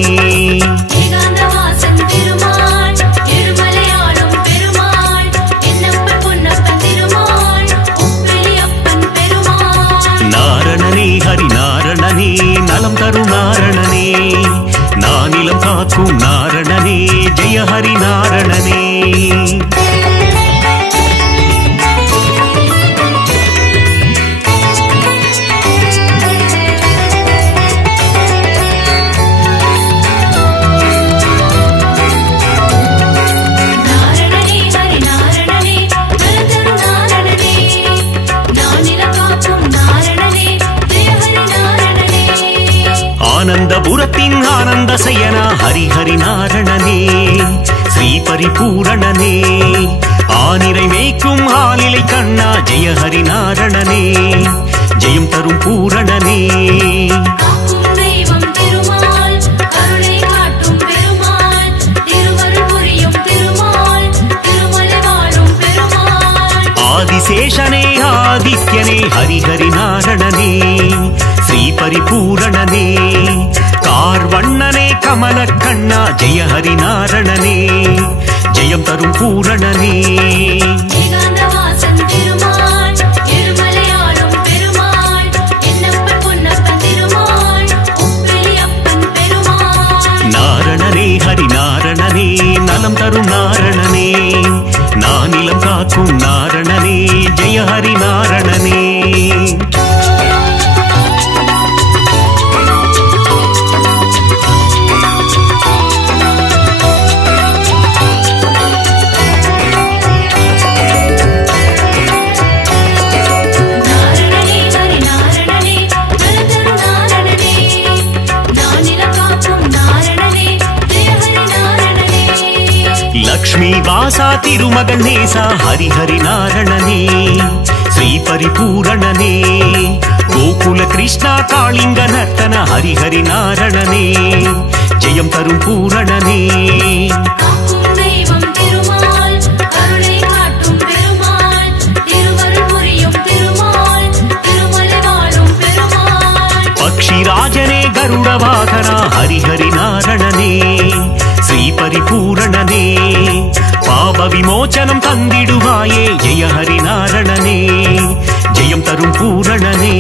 ஏகாந்தவாசன் திருமால் எழுமலையாளும் பெருமாள் என்னப்பன் பொன்னப்பன் திருமாள் உப்பிலியப்பன் பெருமாள் நாரணனே ஹரி நாரணனே நலம் தரும் நாரணனே காக்கும் நாரணனே ஜெய ஹரி நாரணனே. நாரணனே ஹரி நாரணனே நலந்தரு நாரணனே நானிலம் காக்கும் நாரணனே ஜெய ஹரி நாரணனே. ஆனந்தபுரத்தின் ஆனந்த சயனா ஹரி ஹரி நாரணனே ஸ்ரீ பரிபூரணனே ஆனிரை மேய்க்கும் ஆலிலை கண்ணா ஜெய ஹரி நாரணனே ஜெயம் தரும் பூரணனே. காக்கும் தெய்வம் திருமால் கருணை காட்டும் பெருமாள் திருவருள் புரியும் திருமால் திருமலை வாழும் பெருமாள். ஆதிசேஷனே ஆதித்யனே ஹரி ஹரி நாரணனே ஸ்ரீ பரிபூரணனே கார்வண்ணனே கமல கண்ணா ஜெய ஹரி நாரணனே ஜெயம் தரும் பூரணனே. ஏகாந்தவாசன் திருமால் இருமலையாளும் பெருமாள் என்னப்பன் பொன்னப்பன் திருமால் உப்பிலியப்பன் பெருமாள். நாரணனே ஹரி நாரணனே நலம் தரும் நாரணனே நானிலம் காக்கும் நாரணனே ஜெய ஹரி நாரணனே. நாரணனே ஹரி நாரணனே நலந்தரு நாரணனே நானிலம் காக்கும் நாரணனே ஜெய ஹரி நாரணனே. லக்ஷ்மி வாசா திருமகள் நேசா ஹரி ஹரி நாரணனே ஸ்ரீ பரிபூரணனே கோகுல கிருஷ்ணா காளிங்க நர்த்தன ஹரி ஹரி நாரணனே ஜெயம் தரும் பூரணனே. காக்கும் தெய்வம் திருமால் கருணை காட்டும் பெருமாள் திருவருள் புரியும் திருமால் திருமலை வாழும் பெருமாள். பக்ஷிராஜனே கருட வாகனா ஹரி ஹரி நாரணனே ஸ்ரீ பரிபூரணனே பாப விமோச்சனம் தந்திடுவாயே ஜெய ஹரி நாரணனே ஜெயம் தரும் பூரணனே.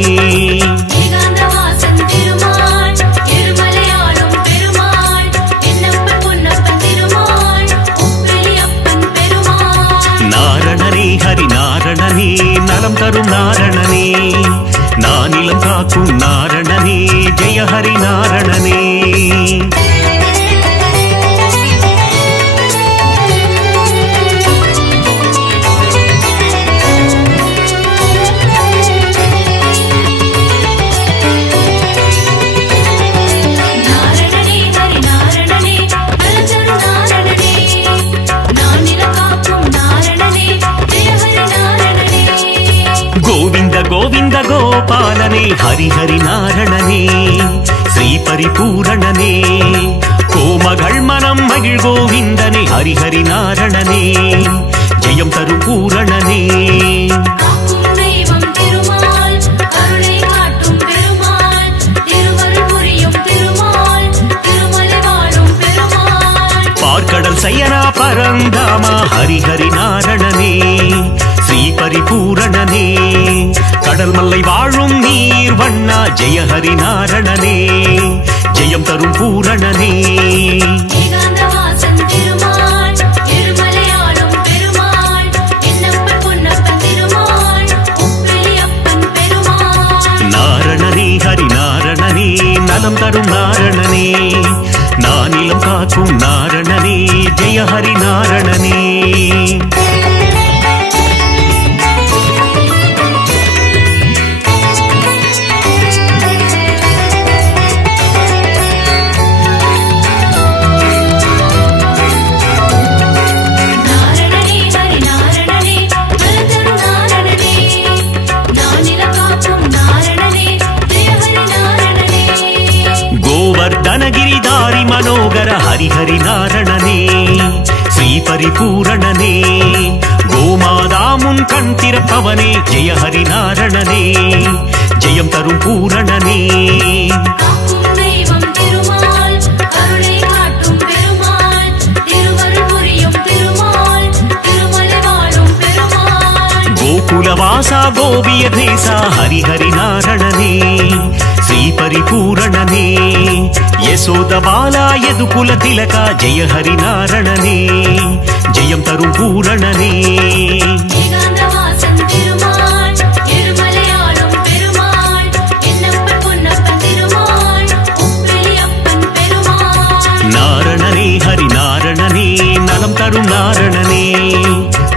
ஏகாந்தவாசன் திருமால் இருமலையாளும் பெருமாள் என்னப்பன் பொன்னப்பன் திருமால் உப்பிலியப்பன் பெருமாள். நாரணனே ஹரி நாரணனே நலம் தரும் நாரணனே நானிலம் காக்கும் நாரணனே ஜெய ஹரி நாரணனே. நாரணனே ஹரி நாரணனே நலந்தரு நாரணனே நானிலம் காக்கும் நாரணனே ஜெய ஹரி நாரணனே. கோவிந்த கோவிந்த கோபாலனே ஹரி ஹரி நாரணனே ஸ்ரீ பரிபூரணனே கோமகள் மனம் மகிழ் கோவிந்தனே ஹரி ஹரி நாரணனே ஜெயம் தரும் பூரணனே. காக்கும் தெய்வம் திருமால் கருணை காட்டும் பெருமாள் திருவருள் புரியும் திருமால் திருமலை வாழும் பெருமாள். பார்க்கடல் சயனா பரந்தாமா ஹரி ஹரி நாரணனே ஸ்ரீ பரிபூரணனே கடல் மல்லை வாழும் நீர் வண்ணா ஜெய ஹரி நாரணனே ஜெயம் தரும் பூரணனே. ஏகாந்தவாசன் திருமால் இருமலையாளும் பெருமாள் என்னப்பன் பொன்னப்பன் திருமால் உப்பிலியப்பன் பெருமாள். நாரணனே ஹரி நாரணனே நலம் தரும் நாரணனே நானிலம் காக்கும் நாரணனே ஜெய ஹரி நாரணனே. நாரணனே ஹரி நாரணனே நலந்தரு நாரணனே நானிலம் காக்கும் நாரணனே ஜெய ஹரி நாரணனே. கோவர்தனகிரிதாரி மனோகர ஹரி ஹரி நாரணனே ஸ்ரீ பரிபூரணனே கோமாதா முன் கண் திறப்பவனே ஜெய ஹரி நாரணனே ஜெயம் தரும் பூரணனே. காக்கும் தெய்வம் திருமால் கருணை காட்டும் பெருமாள் திருவருள் புரியும் திருமால் திருமலை வாழும் பெருமாள். ಗೋಕುಲವಾಸ ಗೋವಿಯ ದೇಶ ಹರಿಹರಿ ನಾರಣನೇ ಶ್ರೀ ಪರಿಪೂರಣನೇ ಯಶೋದ ಬಾಲ ಯದುಕುಲ ತಿಲಕ ಜಯ ಹರಿ ನಾರಣನೇ ஜெயம் தரும் பூரணனே ஏகாந்தவாசன் திருமால் இருமலையாளும் பெருமாள் என்னப்பன் பொன்னப்பன் திருமால் உப்பிலியப்பன் பெருமாள் நாரணனே ஹரி நாரணனே நலம் தரும் நாரணனே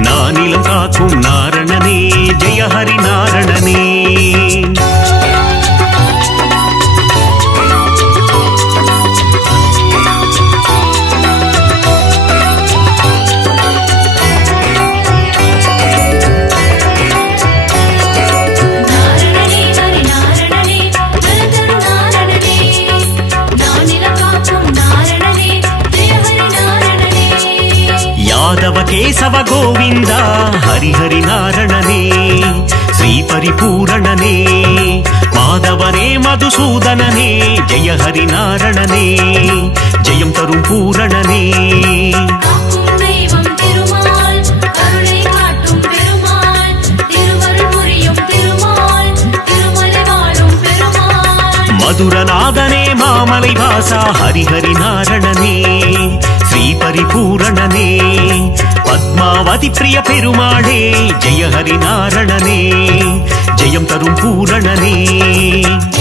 நானிலம் காக்கும் நாரணனே ஜெய ஹரி நாரணனே நாரணனே ஹரி நாரணனே நலதரு நாரணனே நானிலம் காக்கும் நாரணனே ஜெய ஹரி நாரணனே யாதவ கேசவ கோவிந்த ஹரிஹரி நாரணனே ஸ்ரீ பரிபூரணனே மாதவனே மதுசூதனனே ஜெய ஹரி நாரணனே ஜெயம் தரும் பூரணனே காக்கும் தெய்வம் திருமால் கருணை காட்டும் பெருமாள் திருவருள் புரியும் திருமால் திருமலை வாழும் பெருமாள் மதுரநாதனே மாமலை வாசா ஹரிஹரி நாரணனே ஸ்ரீ பரிபூரணனே பத்மாவதி பிரிய பெருமாளே ஜெய ஹரி நாரணனே ஜெயம் தரும் பூரணனே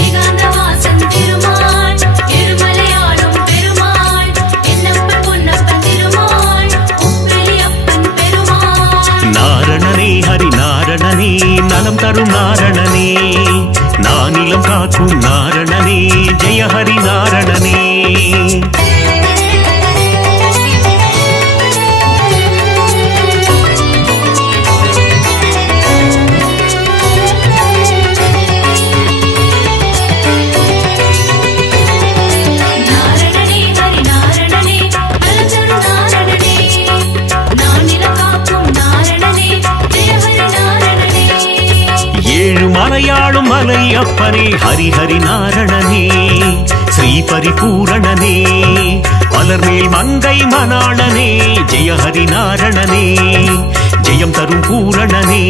ஏகாந்தவாசன் திருமால் இருமலையாளும் பெருமாள் என்னப்பன் பொன்னப்பன் திருமால் உப்பிலியப்பன் பெருமாள் நாரணனே ஹரி நாரணனே நலம் தரும் நாரணனே நானிலம் காக்கும் நாரணனே ஜெய ஹரி நாரணனே நாரணனே ஹரி நாரணனே நலதரு நாரணனே நானிலம் காக்கும் நாரணனே ஜெய ஹரி நாரணனே ஏழு மலையாளும் மலை அப்பனே ஹரிஹரி நாரணனே ஸ்ரீ பரிபூரணனே மலர்மேல் மங்கை மணாளனே ஜெய ஹரி நாரணனே ஜெயம் தரும் பூரணனே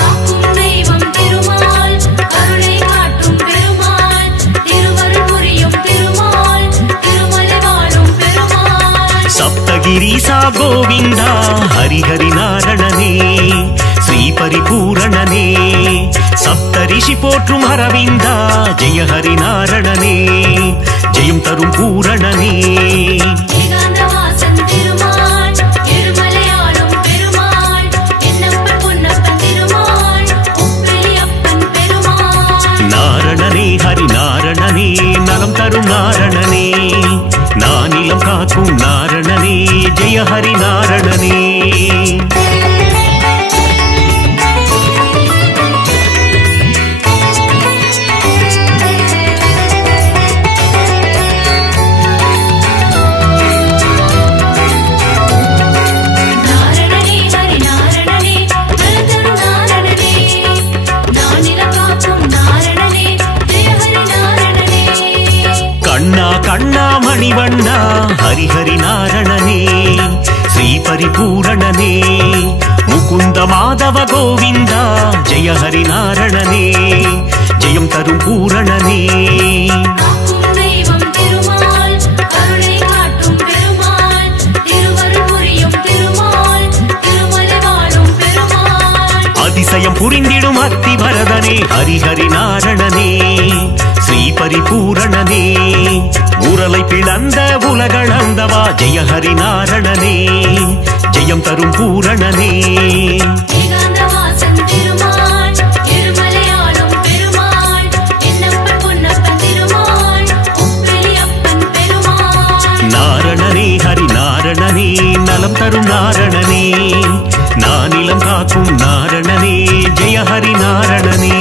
காக்கும் தெய்வம் திருமால் கருணை காட்டும் பெருமாள் திருவருள் புரியும் திருமால் திருமலை வாழும் பெருமாள் சப்தகிரீசா கோவிந்தா ஹரிஹரி நாரணனே ஸ்ரீ பரிபூரணனே சப்தரிஷி போற்றும் அரவிந்தா ஜெய ஹரி நாரணனே ஜெயம் தரும் பூரணனே ஏகாந்தவாசன் திருமால் இருமலையாளும் பெருமாள் என்னப்பன் பொன்னப்பன் திருமால் உப்பிலியப்பன் பெருமாள் நாரணனே ஹரி நாரணனே நலம் தரும் நாரணனே நானிலம் காக்கும் நாரணனே ஜெய ஹரி நாரணனே நாரணனே ஹரி நாரணனே நலதரு நாரணனே நானிலம் காக்கும் நாரணனே ஜெய ஹரி நாரணனே கண்ணா கண்ணா மணிவண்ணா ஹரிஹரி நாரணனே ஸ்ரீ பரிபூரணனே முகுந்த மாதவ கோவிந்தா ஜெய ஹரி நாரணனே ஜெயம் தரும் பூரணனே காக்கும் தெய்வம் திருமால் கருணை காட்டும் பெருமாள் திருவருள் புரியும் திருமால் திருமலை வாழும் பெருமாள் அதிசயம் புரிந்திடும் அத்தி வரதனே ஹரிஹரி நாரணனே ஸ்ரீ பரிபூரணனே உரலை பிளந்த உலகளந்தவா ஜெய ஹரி நாரணனே ஜெயம் தரும் பூரணனே ஏகாந்தவாசன் திருமால் இருமலையாளும் பெருமாள் என்னப்பன் பொன்னப்பன் திருமால் உப்பிலியப்பன் பெருமாள் நாரணனே ஹரி நாரணனே நலம் தரும் நாரணனே நானிலம் காக்கும் நாரணனே ஜெய ஹரி நாரணனே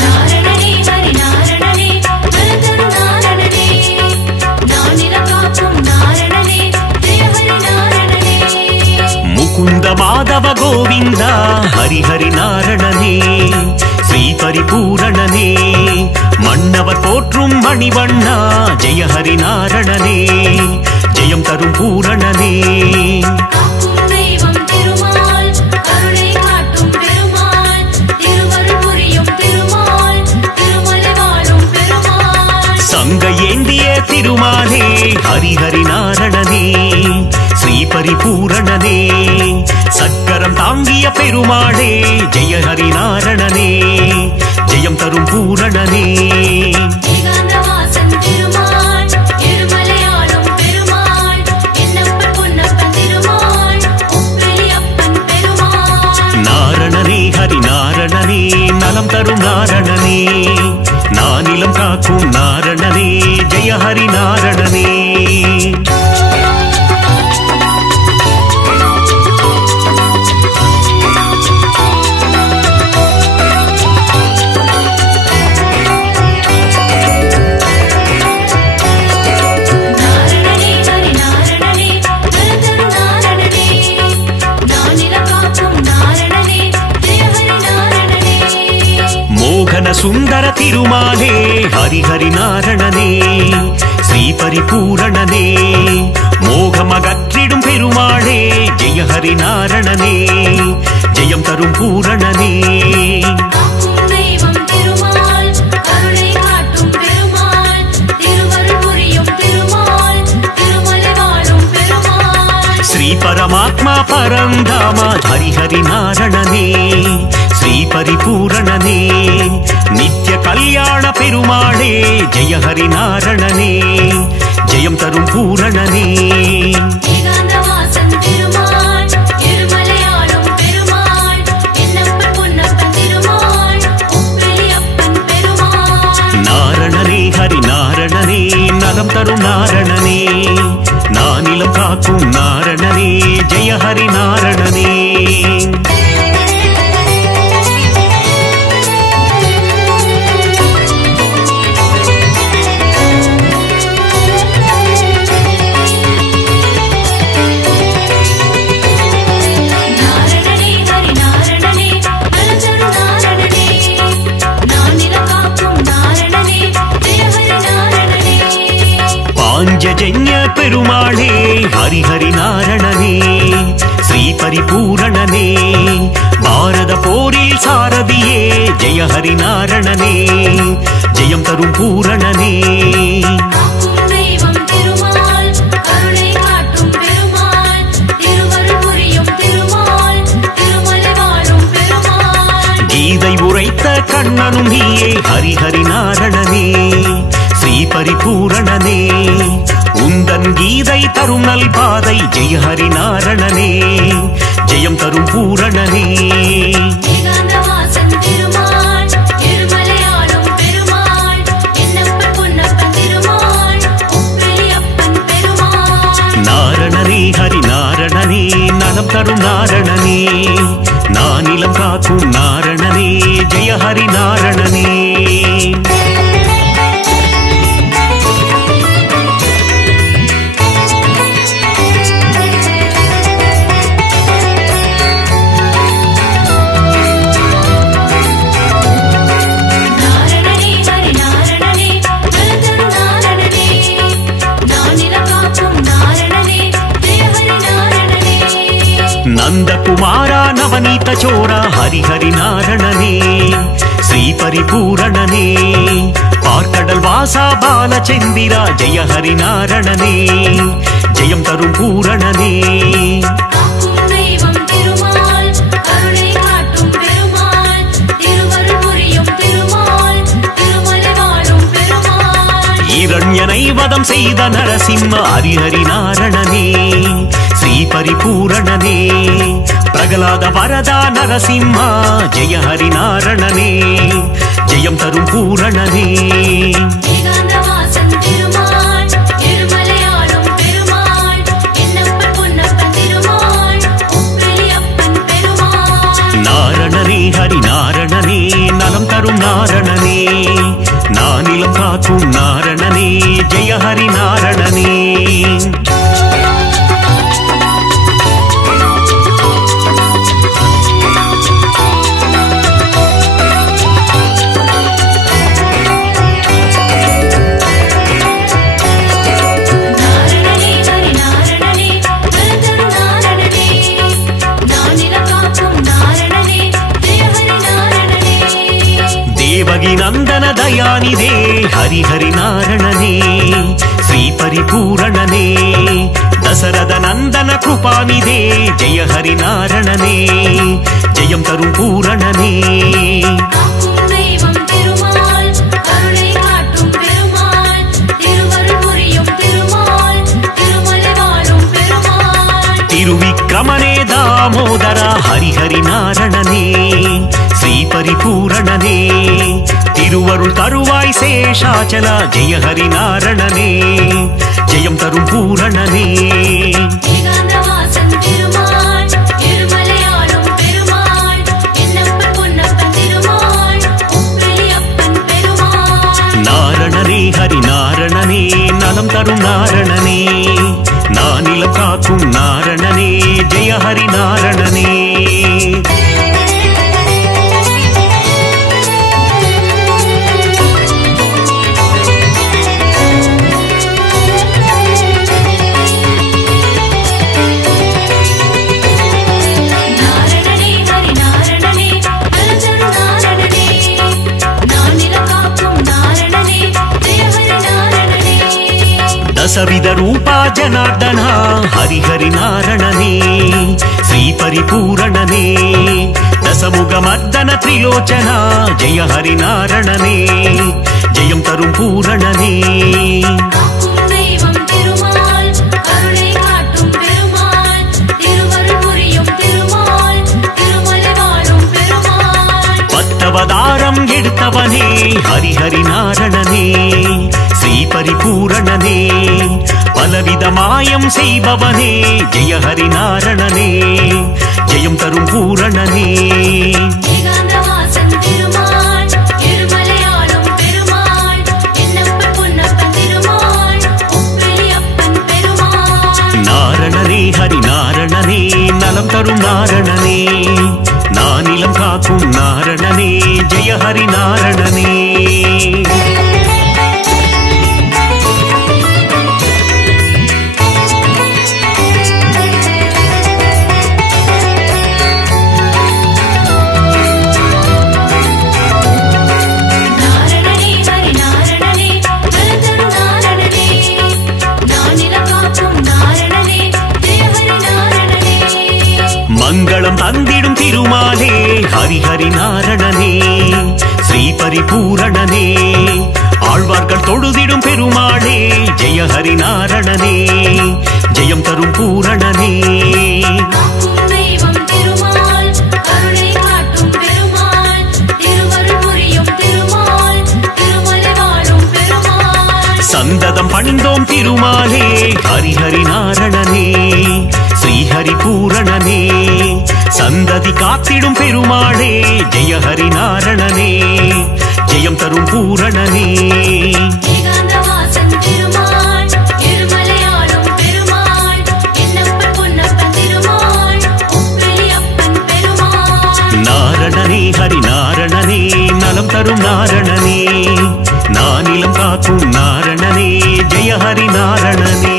நாரணனே ஹரி நாரணனே நலதரு நாரணனே நானிலம் காக்கும் நாரணனே ஜெய ஹரி நாரணனே முகுந்த மாத மாதவ கோவிந்தா ஹரிஹரி நாரணனே ஸ்ரீ பரிபூரணனே மன்னவர் போற்றும் மணிவண்ணா ஜெய ஹரி நாரணனே ஜெயம் தரும் பூரணனே காக்கும் தெய்வம் திருமால் கருணை காட்டும் பெருமாள் திருவருள் புரியும் திருமால் திருமலை வாழும் பெருமாள் சங்க ஏந்திய திருமாலே ஹரிஹரி நாரணனே ஸ்ரீ பரிபூரணனே சக்கரம் தாங்கிய பெருமாளே ஜெய ஹரி நாரணனே ஜெயம் தரும் பூரணனே ஏகாந்தவாசன் திருமால் இருமலையாளும் பெருமாள் என்னப்பன் பொன்னப்பன் திருமால் உப்பிலியப்பன் பெருமாள் நாரணனே ஹரி நாரணனே நலம் தரும் நாரணனே நானிலம் காக்கும் நாரணனே ஜெய ஹரி நாரணனே நாரணனே ஹரி நாரணனே நலதரு நாரணனே நானிலம் காக்கும் நாரணனே ஜெய ஹரி நாரணனே மோகன சுந்தர திருமாலே ஹரிஹரி நாரணனே ஸ்ரீ பரிபூரணனே மோகமகற்றிடும் பெருமாளே ஜெய ஹரி நாரணனே ஜெயம் தரும் பூரணனே காக்கும் தெய்வம் திருமால் கருணை காட்டும் பெருமாள் திருவருள் புரியும் திருமால் திருமலை வாழும் பெருமாள் ஸ்ரீ பரமாத்மா பரந்தாமா ஹரிஹரி நாரணனே ஸ்ரீ பரிபூரணனே நித்ய கல்யாண பெருமாளே ஜெய ஹரி நாரணனே ஜெயம் தரும் பூரணனே ஏகாந்தவாசன் திருமால் இருமலையாளும் பெருமாள் என்னப்பன் பொன்னப்பன் திருமால் உப்பிலியப்பன் பெருமாள் நாரணனே ஹரி நாரணனே நலம் தரும் நாரணனே நானிலம் காக்கும் நாரணனே ஜெய ஹரி நாரணனே நாரணனே ஹரி நாரணனே நலதரு நாரணனே நானிலம் காக்கும் நாரணனே ஜெய ஹரி நாரணனே பாஞ்சஜன்ய பெருமாளே ஹரிஹரி நாரணனே ஸ்ரீ பரிபூரணனே பாரத போரில் சாரதியே ஜெய ஹரி நாரணனே ஜெயம் தரும் பூரணனே காக்கும் தெய்வம் திருமால் கருணை காட்டும் பெருமாள் திருவருள் புரியும் திருமால் திருமலை வாழும் பெருமாள் கீதை உரைத்த கண்ணனும் நீயே ஹரிஹரி நாரணனே ஸ்ரீ பரிபூரணனே உந்தன் கீதை தரும் நல் பாதை ஜெய ஹரி நாரணனே ஜெயம் தரும் பூரணனே ஏகாந்தவாசன் திருமால் இருமலையாளும் பெருமாள் என்னப்பன் பொன்னப்பன் திருமால் உப்பிலியப்பன் பெருமாள் நாரணனே ஹரி நாரணனே நலம் தரும் நாரணனே நானிலம் காக்கும் நாரணனே ஜெய ஹரி நாரணனே நாரணனே ஹரி நாரணனே நலதரு நாரணனே நானிலம் காக்கும் நாரணனே ஜெய ஹரி நாரணனே நந்தகுமாரா நவநீத சோரா ஹரிஹரி நாரணனே ஸ்ரீ பரிபூரணனே பார்க்கடல் வாசா பாலச்சந்திரா ஜெய ஹரி நாரணனே ஜெயம் தரும் பூரணனே காக்கும் தெய்வம் திருமால் கருணை காட்டும் பெருமாள் திருவருள் புரியும் திருமால் திருமலை வாழும் பெருமாள் இரண்யனை வதம் செய்த நரசிம்ம ஹரிஹரி நாரணனே ஸ்ரீ பரிபூரணனே பிரகலாத வரதா நரசிம்மா ஜெய ஹரி நாரணனே ஜெயம் தரும் பூரணனே ஏகாந்தவாசன் திருமால் இருமலையாளும் பெருமாள் என்னப்பன் பொன்னப்பன் திருமால் உப்பிலியப்பன் பெருமாள் நாரணனே ஹரி நாரணனே நலம் தரும் நாரணனே நானிலம் காக்கும் நாரணனே ஜெய ஹரி நாரணனே கೃಪಾನಿಧೇ ಹರಿಹರಿ ನಾರಣನೇ ಶ್ರೀ ಪರಿಪೂರಣನೇ ದಸರದ ನಂದನ ಕೃಪಾನಿಧೇ ಜಯ ಹರಿ ನಾರಣನೇ ஜெயம் தரும் பூரணனே காக்கும் தெய்வம் திருமால் கருணை காட்டும் பெருமாள் திருவருள் புரியும் திருமால் திருமலை வாழும் பெருமாள் திருவிக்கிரமனே தாமோதர ஹரிஹரி நாரணனே ஸ்ரீ பரிபூரணனே திருவருள் தருவாய் சேஷாச்சல ஜெய ஹரி நாரணனே ஜெயம் தரும் பூரணனே ஏகாந்தவாசன் திருமால் திருமலையாளும் பெருமாள் என்னப்பன் பொன்னப்பன் திருமாள் உப்பிலியப்பன் பெருமாள் நாரணனே ஹரி நாரணனே நலம் தரும் நாரணனே நானிலம் காக்கும் நாரணனே ஜெய ஹரி நாரணனே நாரணனே ஹரி நாரணனே நலந்தரும் நாரணனே நானிலம் காக்கும் நாரணனே ஜெய ஹரி நாரணனே ದಸವಿಧ ರೂಪ ಜನಾರ್ದನ ಹರಿಹರಿ ನಾರಣನೇ ಶ್ರೀ ಪರಿಪೂರಣನೇ ದಸಮುಗ ಮರ್ದನ ತ್ರಿಲೋಚನ ಜಯ ಹರಿ ನಾರಣನೇ ಜಯಂ ತರುಂ பூரணனே காக்கும் தெய்வம் திருமால் கருணை காட்டும் பெருமாள் திருவருள் புரியும் திருமால் திருமலை வாழும் பெருமாள் பத்தவதாரம் எடுத்தவனே ஹரிஹரி நாரணனே ஸ்ரீ பரிபூரணனே பலவித மாயம் செய்பவனே ஜெய ஹரி நாரணனே ஜெயம் தரும் பூரணனே ஏகாந்தவாசன் திருமால் திருமலையாளும் பெருமாள் என்னப்பன் பொன்னப்பன் திருமாள் உப்பிலியப்பன் பெருமாள் நாரணனே ஹரி நாரணனே நலம் தரும் நாரணனே நானிலம் காக்கும் நாரணனே ஜெய ஹரி நாரணனே நாரணனே ஹரி நாரணனே நலந்தரும் நாரணனே நானிலம் காக்கும் நாரணனே ஜெய ஹரி நாரணனே மங்களம் தந்திடும் திருமாலே ஹரிஹரி நாரணனே ஸ்ரீ பரிபூரணனே ஆழ்வார்கள் தொழுதிடும் பெருமாளே ஜெய ஹரி நாரணனே ஜெயம் தரும் பூரணனே காக்கும் தெய்வம் திருமால் கருணை காட்டும் பெருமாள் திருவருள் புரியும் திருமால் திருமலை வாழும் பெருமாள் சந்ததம் பணிந்தோம் திருமாலே ஹரிஹரி நாரணனே ஸ்ரீஹரி பூரணனே சந்ததி காத்திடும் பெருமாளே ஜெய ஹரி நாரணனே ஜெயம் தரும் பூரணனே ஏகாந்தவாசன் திருமால் திருமலையாளும் பெருமாள் என்னப்பன் பொன்னப்பன் திருமாள் உப்பிலியப்பன் பெருமாள் நாரணனே ஹரி நாரணனே நலம் தரும் நாரணனே நானிலம் காக்கும் நாரணனே ஜெய ஹரி நாரணனே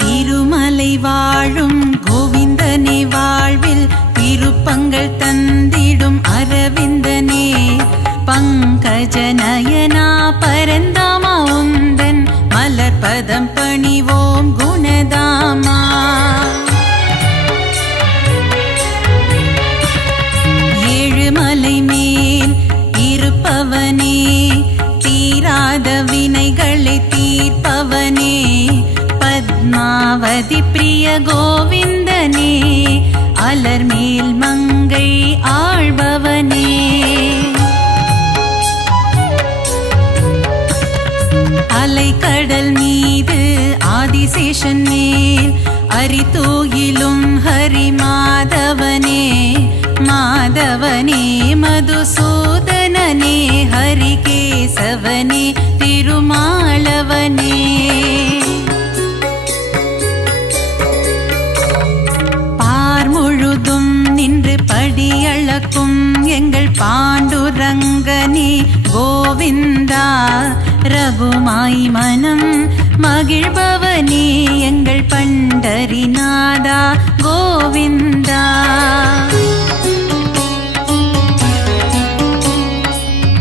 திருமலை வாழும் கோவிந்தனே வாழ்வில் திருப்பங்கள் தந்திடும் அரவிந்தனே பங்கஜ நயனா பரந்தாமா உந்தன் மலர்பதம் பணிவோம் குணதாமா ஏழுமலை மேல் இருப்பவனே தீராத வினைகளை தீர்ப்பவனே பத்மாவதி பிரிய கோவிந்தனே அலர்மேல் மங்கை ஆழ்பவனே அலைக்கடல் மீது ஆதிசேஷன் மேல் அரிதூயிலும் ஹரி மாதவனே மாதவனே மதுசூதனனே ஹரிகேசவனே திருமாலவனே பார் முழுதும் நின்று படியள பாண்டுரங்கனே கோவிந்தா ரகுமாய் மனம் மகிழ்பவனே எங்கள் பண்டரிநாதா கோவிந்தா.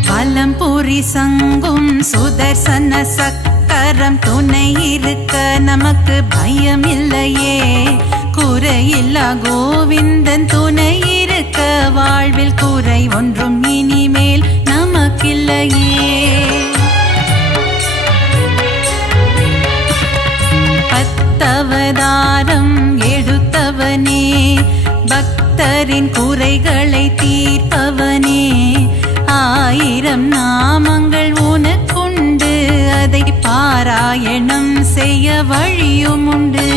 பலம்புரி சங்கும் சுதர்சன சக்கரம் துணை இருக்க நமக்கு பயம் இல்லையே. குறையில்லா கோவிந்தன் துணை இருக்க வாழ்வில் குறை ஒன்றும் இனிமேல் நமக்கில்லையே. பத்தவதாரம் எடுத்தவனே பக்தரின் குறைகளை தீர்ப்பவனே. 1000 நாமங்கள் உனக்குண்டு அதை பாராயணம் செய்ய வழியும் உண்டு.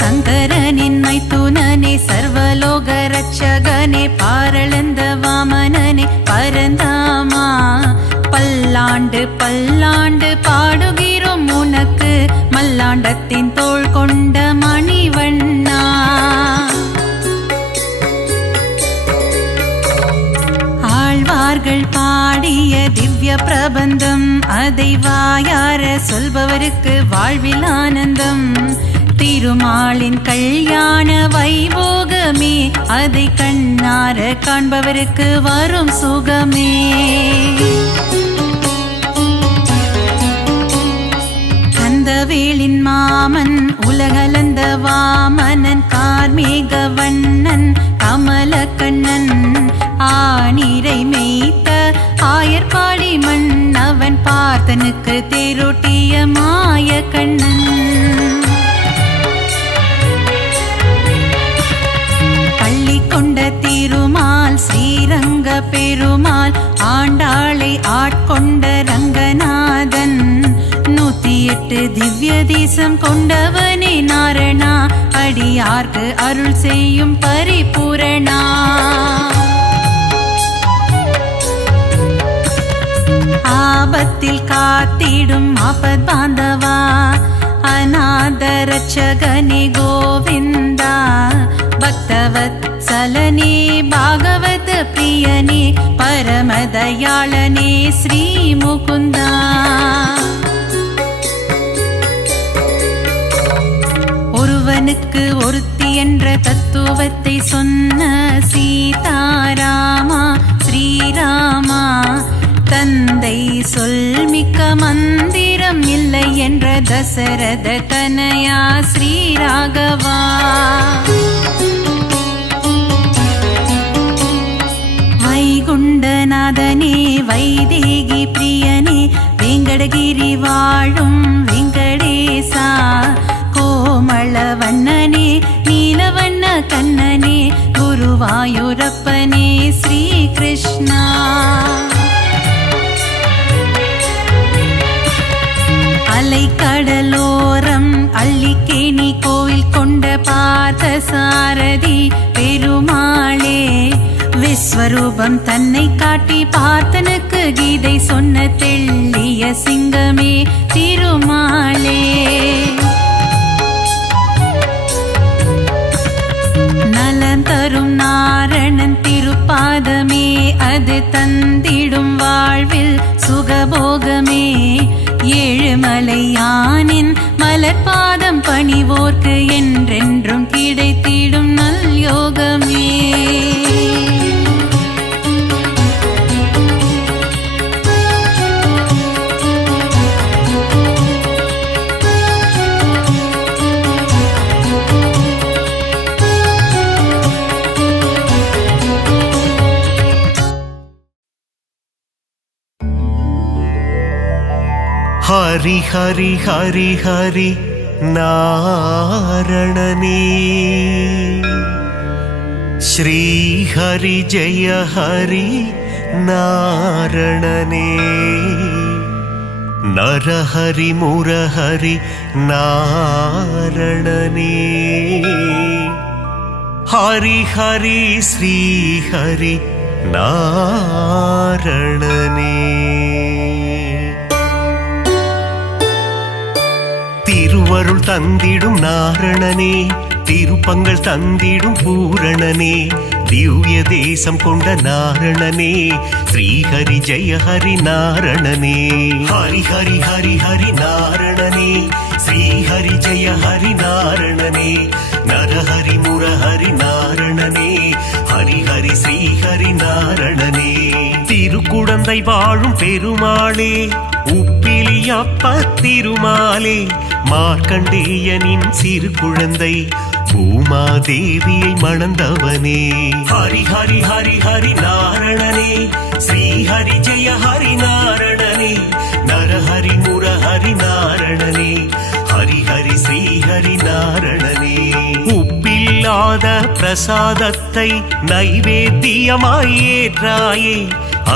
சங்கரனின் மைத்துனனே சர்வலோக ரட்சகனே பாரளந்த வாமனனே பரந்தாமா. பல்லாண்டு பல்லாண்டு பாடுகிறோம் உனக்கு மல்லாண்டத்தின் தோள் கொண்ட மணிவண்ணா. ஆழ்வார்கள் பாடிய திவ்ய பிரபந்தம் அதை வாயார சொல்பவருக்கு வாழ்வில் ஆனந்தம். திருமாலின் கல்யாண வைபோகமே அதை கண்ணார காண்பவருக்கு வரும் சுகமே. கந்தவேலின் மாமன் உலகளந்த வாமனன் கார்மேக வண்ணன் கமலக்கண்ணன். ஆனிரை மேய்த்த ஆயர்பாடி மன்னவன் பார்த்தனுக்கு தேரோட்டிய மாய கண்ணன். கொண்ட திருமால் ஸ்ரீரங்க பெருமாள் ஆண்டாளை ஆட்கொண்ட ரங்கநாதன். 108 திவ்ய தேசம் கொண்டவனே நாரணா அடியார்க்கு அருள் செய்யும் பரிபூரணா. ஆபத்தில் காத்திடும் ஆபத் பாந்தவா அநாத ரட்சகனே கோவிந்தா. பக்தவத்சலனே பாகவத பிரியனே பரமதயாளனே ஸ்ரீ முகுந்தா. ஒருவனுக்கு ஒருத்தி என்ற தத்துவத்தை சொன்ன சீதாராமா ஸ்ரீராமா. தந்தை சொல்மிக்க மந்திரம் இல்லை என்ற தசரத தனயா ஸ்ரீராகவா. வைகுண்டநாதனே வைதேகி பிரியனே வெங்கடகிரி வாழும் வெங்கடேசா. கோமளவண்ணனே நீலவண்ண கண்ணனே குருவாயூரப்பனே ஸ்ரீ கிருஷ்ணா. அலைக்கடலோரம் அள்ளிக்கேணி கோவில் கொண்ட பார்த்த சாரதி பெருமாளே. விஸ்வரூபம் தன்னை காட்டி பார்த்தனுக்கு கீதை சொன்ன தெள்ளிய சிங்கமே திருமாலே. நலம் தரும் நாரணன் திருப்பாதமே அது தந்திடும் வாழ்வில் சுகபோகமே. ஏழுமலையானின் மலர்பாதம் பணிவோர்க்கு என்றென்றும் கிடைத்திடும் நல் யோகமே. ஹரி ஹரி ஹரி ஹரி நாரணனே. ஸ்ரீ ஹரி ஜெய ஹரி நாரணனே. நரஹரி முரஹரி நாரணனே. ஹரி ஹரி ஸ்ரீ ஹரி நாரணனே. திருவருள் தந்திடும் நாரணனே திருப்பங்கள் தந்திடும் பூரணனே திவ்ய தேசம் கொண்ட நாரணனே ஸ்ரீஹரி ஜெய ஹரி நாரணனே ஹரி ஹரி ஹரி ஹரி நாரணனே ஸ்ரீஹரி ஜெய ஹரி நாரணனே நரஹரி முரஹரி நாரணனே ஹரி ஹரி ஸ்ரீஹரி நாரணனே திருக்குடந்தை வாழும் பெருமாளே உப்பிலியப்ப திருமாலே மார்க்கண்டேயனின் சிறு குழந்தை பூமாதேவியை மணந்தவனே ஹரி ஹரி ஹரி ஹரி நாரணனே ஸ்ரீஹரி ஜெய ஹரி நாரணனே நரஹரி முரஹரி நாரணனே ஹரி ஹரி ஸ்ரீஹரி நாரணனே உப்பில்லாத பிரசாதத்தை நைவேத்தியமாய் ஏற்றாயே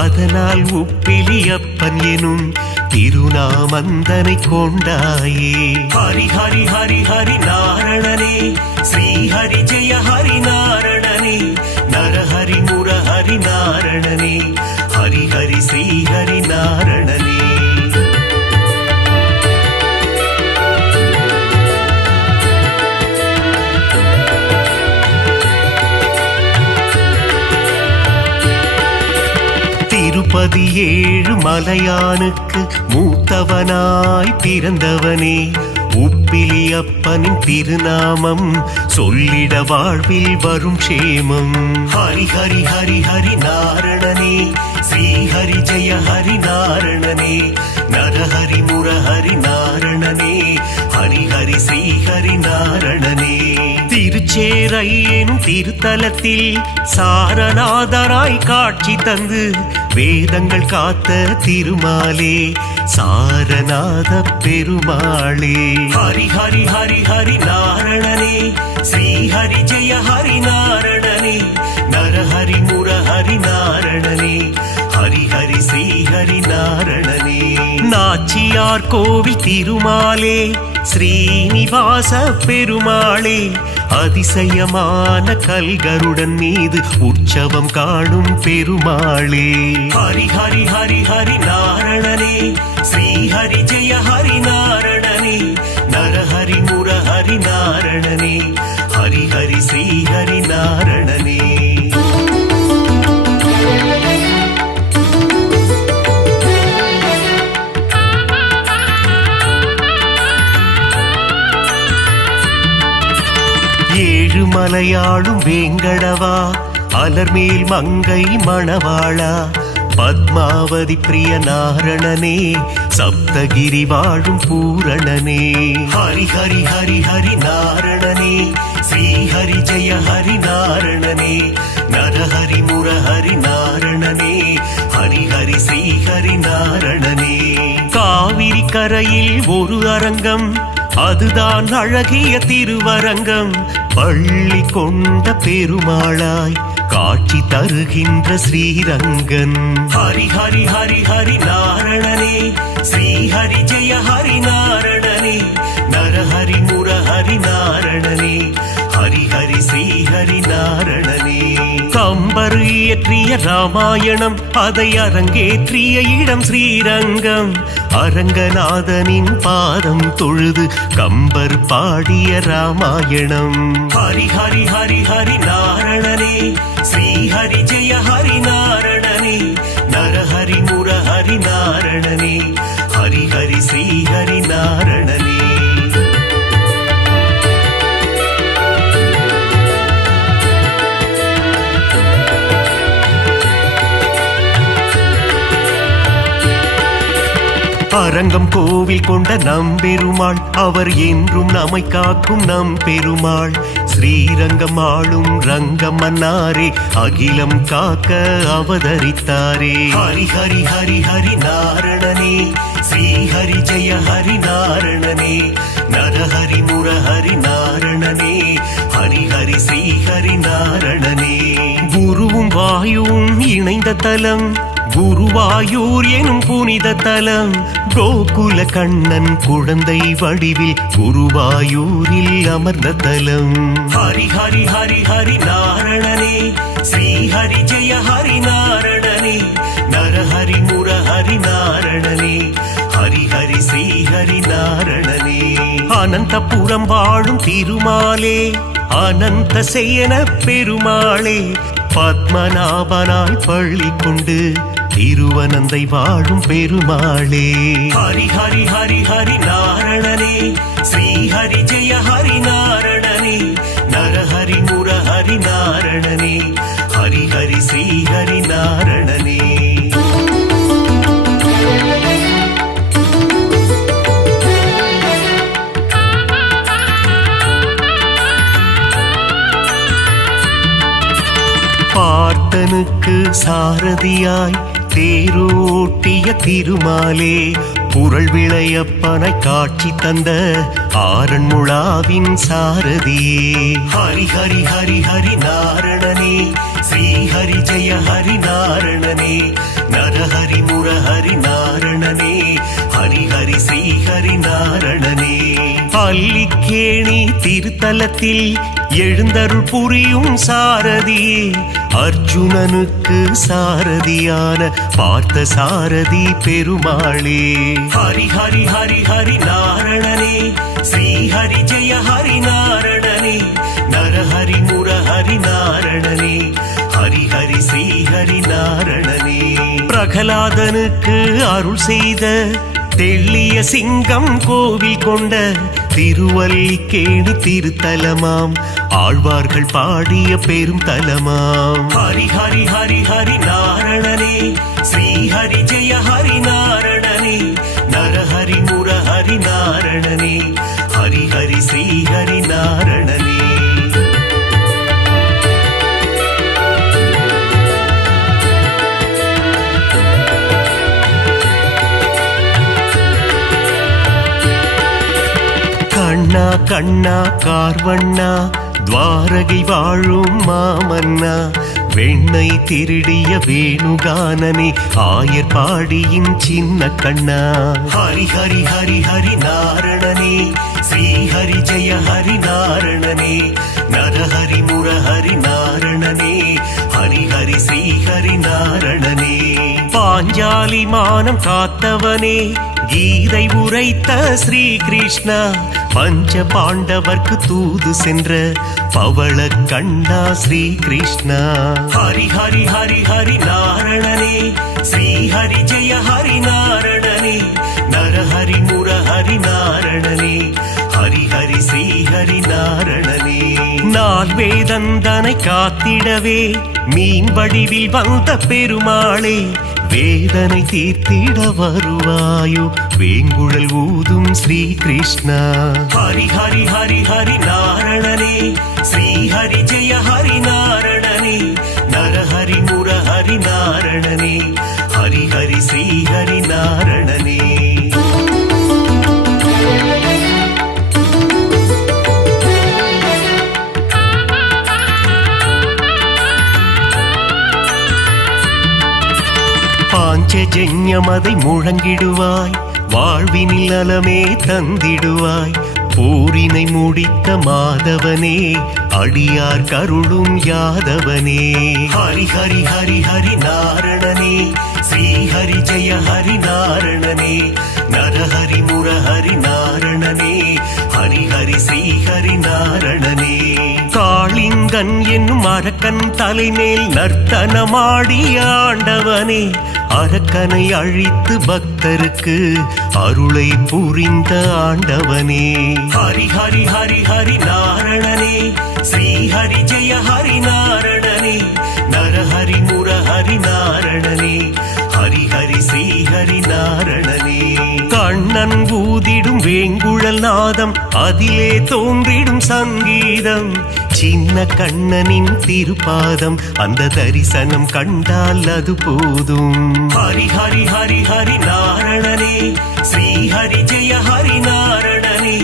அதனால் உப்பிலியப்பன் எனும் திருநாமந்தனை கொண்டாயே ஹரி ஹரி ஹரி ஹரி நாரணனே ஸ்ரீஹரி ஜெய ஹரி நாரணனே நரஹரி முரஹரி நாரணனே ஹரி ஹரி ஸ்ரீஹரி நாரணனே திருப்பதி ஏழு மலையானுக்கு மூத்தவனாய் பிறந்தவனே உப்பிலியப்பனின் திருநாமம் சொல்லிட வாழ்வில் வரும் க்ஷேமம் ஹரி ஹரி ஹரி ஹரி நாரணனே ஸ்ரீஹரி ஜெய ஹரி நாரணனே நரஹரி முரஹரி நாரணனே ஹரி ஹரி ஸ்ரீஹரி நாரணனே திருச்சேரை எனும் திருத்தலத்தில் சாரநாதராய் காட்சி தந்து வேதங்கள் காத்த திருமாலே சாரநாத பெருமாளே ஹரி ஹரி ஹரி ஹரி நாரணனே ஸ்ரீஹரி ஜெய ஹரி நாரணனே நரஹரி முரஹரி நாரணனே ஹரி ஹரி ஸ்ரீஹரி நாரணனே நாச்சியார் கோவில் திருமாலே ஸ்ரீனிவாச பெருமாளே அதிசயமான கல்கருடன் மீது உற்சவம் காணும் பெருமாளே ஹரி ஹரி ஹரி ஹரி நாரணனே ஸ்ரீஹரி ஜெய ஹரி நாரணனே நரஹரி முரஹரி நாரணனே ஹரி ஹரி ஸ்ரீஹரி நாரணனே ஏழுமலையாளும் வேங்கடவா அலர்மேல் மங்கை மணவாளா பத்மாவதி பிரிய நாரணனே சப்தகிரி வாழும் பூரணனே ஹரி ஹரி ஹரி ஹரி நாரணனே ஸ்ரீஹரி ஜெய ஹரி நாரணனே நரஹரி முரஹரி நாரணனே ஹரி ஹரி ஸ்ரீஹரி நாரணனே காவிரி கரையில் ஒரு அரங்கம் அதுதான் அழகிய திருவரங்கம் பள்ளி கொண்ட பெருமாளாய் காட்சி தருகின்ற ஸ்ரீரங்கன் ஹரி ஹரி ஹரி ஹரி நாரணனே ஸ்ரீஹரி ஜெய ஹரி நாரணனே நரஹரி முரஹரி நாரணனே ஹரி ஹரி ஸ்ரீஹரி நாரணனே கம்பர் இயற்றிய ராமாயணம் அதை அரங்கேற்றிய இடம் ஸ்ரீரங்கம் அரங்கநாதனின் பாதம் தொழுது கம்பர் பாடிய ராமாயணம் ஹரி ஹரி ஹரி ஹரி நாரணனே ஸ்ரீஹரி ஜெய ஹரி நாரணனே நரஹரி முரஹரி நாரணனே ஹரி ஹரி ஸ்ரீஹரி நாரணனே அரங்கம் கோவில் கொண்ட நம்பெருமாள் அவர் என்றும் நம்மை காக்கும் நம்பெருமாள் ஸ்ரீரங்கம் ஆளும் ரங்கம் மன்னாரே அகிலம் காக்க அவதரித்தாரே ஹரி ஹரி ஹரி ஹரி நாரணனே ஸ்ரீஹரி ஜெய ஹரி நாரணனே நரஹரி முரஹரி நாரணனே ஹரி ஹரி ஸ்ரீஹரி நாரணனே குருவும் வாயுவும் இணைந்த தலம் குருவாயூர் எனும் புனித தலம் கோகுல கண்ணன் குழந்தை வடிவில் குருவாயூரில் அமர்ந்த தலம் ஹரி ஹரி ஹரி ஹரி நாரணனே ஸ்ரீஹரி ஜெய ஹரி நாரணனே நரஹரி முரஹரி நாரணனே ஹரி ஹரி ஸ்ரீஹரி நாரணனே அனந்தபுரம் வாழும் திருமாலே அனந்த சேன பெருமாளே பத்மநாபனாய் பள்ளி கொண்டு திருவனந்தை வாழும் பெருமாளே ஹரி ஹரி ஹரி ஹரி நாரணனே ஸ்ரீ ஹரி ஜெய ஹரி நாரணனே நரஹரி முரஹரி நாரணனே ஹரி ஹரி ஸ்ரீ ஹரி நாரணனே பார்த்தனுக்கு சாரதியாய் தேரோட்டிய திருமாலே புரள் விளையப்பனை காட்சி தந்த ஆரண்முழாவின் சாரதியே ஹரி ஹரி ஹரி ஹரி நாரணனே ஸ்ரீ ஹரி ஜெய ஹரி நாரணனே நரஹரி முரஹரி நாரணனே ஹரி ஹரி ஸ்ரீ ஹரி நாரணனே பள்ளிக்கேணி திருத்தலத்தில் எழுந்தருள் புரியும் சாரதியே அர்ஜுனனுக்கு சாரதியான பார்த்த சாரதி பெருமாளே ஹரி ஹரி ஹரி ஹரி நாரணனே ஸ்ரீ ஹரி ஜெய ஹரி நாரணனே நரஹரி முரஹரி நாரணனே ஹரி ஹரி ஸ்ரீ ஹரி நாரணனே பிரகலாதனுக்கு அருள் செய்த தெள்ளிய சிங்கம் கோவில் கொண்ட திருவல்லிக்கேணி திருத்தலமாம் ஆழ்வார்கள் பாடிய பெரும் தலமாம் ஹரி ஹரி ஹரி ஹரி நாரணனே ஸ்ரீ ஹரி ஜெய ஹரி நாரணனே நரஹரி முரஹரி நாரணனே ஹரி ஹரி ஸ்ரீ ஹரி நாரணனே கண்ணா கண்ணா கார்வண்ணா துவாரகை வாழும் மாமன்னா வெண்ணை திருடிய வேணுகானனே ஆயர் பாடியின் சின்ன கண்ணா ஹரி ஹரி ஹரி ஹரி நாரணனே ஸ்ரீ ஹரி ஜெய ஹரி நாரணனே நரஹரி முரஹரி நாரணனே ஹரி ஹரி ஸ்ரீ ஹரி நாரணனே பாஞ்சாலி மானம் காத்தவனே கீதை உரைத்த ஸ்ரீ கிருஷ்ணா பஞ்ச பாண்டவர்க்கு தூது சென்ற பவள கண்ணா ஸ்ரீ கிருஷ்ணா ஹரி ஹரி ஹரி ஹரி நாரணனே ஸ்ரீ ஹரி ஜெய ஹரி நாரணனே நரஹரி முரஹரி நாரணனே ஹரி ஹரி ஸ்ரீ ஹரி நாரணனே நால் வேதந்தனை காத்திடவே மீன் வடிவில் வந்த பெருமாளே வேதனை தீர்த்திட வருவாயோ வேங்குழல் ஊதும் ஸ்ரீ கிருஷ்ணா ஹரி ஹரி ஹரி ஹரி நாரணனே ஸ்ரீ ஹரி ஜெய ஹரி நாரணனே நரஹரி முரஹரி நாரணனே ஹரி ஹரி ஸ்ரீ ஹரி நாரணனே பாஞ்சஜன்யமதை முழங்கிடுவாய் வாழ்வினில் நலமே தந்திடுவாய் போரினை முடித்த மாதவனே அடியார் கருளும் யாதவனே ஹரி ஹரி ஹரி ஹரி நாரணனே ஸ்ரீ ஹரி ஜெய ஹரி நாரணனே நரஹரி முரஹரி நாரணனே ஹரி ஹரி ஸ்ரீ ஹரி நாரணனே காளிங்கன் என்னும் அரக்கன் தலைமேல் நர்த்தனமாடிய ஆண்டவனே அரக்கனை அழித்து பக்தருக்கு அருளை புரிந்த ஆண்டவனே ஹரி ஹரி ஹரி ஹரி நாரணனே ஸ்ரீ ஹரி ஜெய ஹரி நாரணனே நரஹரி முரஹரி நாரணனே ஹரி ஹரி ஸ்ரீ ஹரி நாரணனே கண்ணன் ஊதிடும் வேங்குழல் நாதம் அதிலே தோன்றிடும் சங்கீதம் சின்ன கண்ணனின் திருப்பாதம் அந்த தரிசனம் கண்டால் அது போதும் ஹரி ஹரி ஹரி ஹரி நாரணனே ஸ்ரீ ஹரி ஜெய ஹரி நாரணனே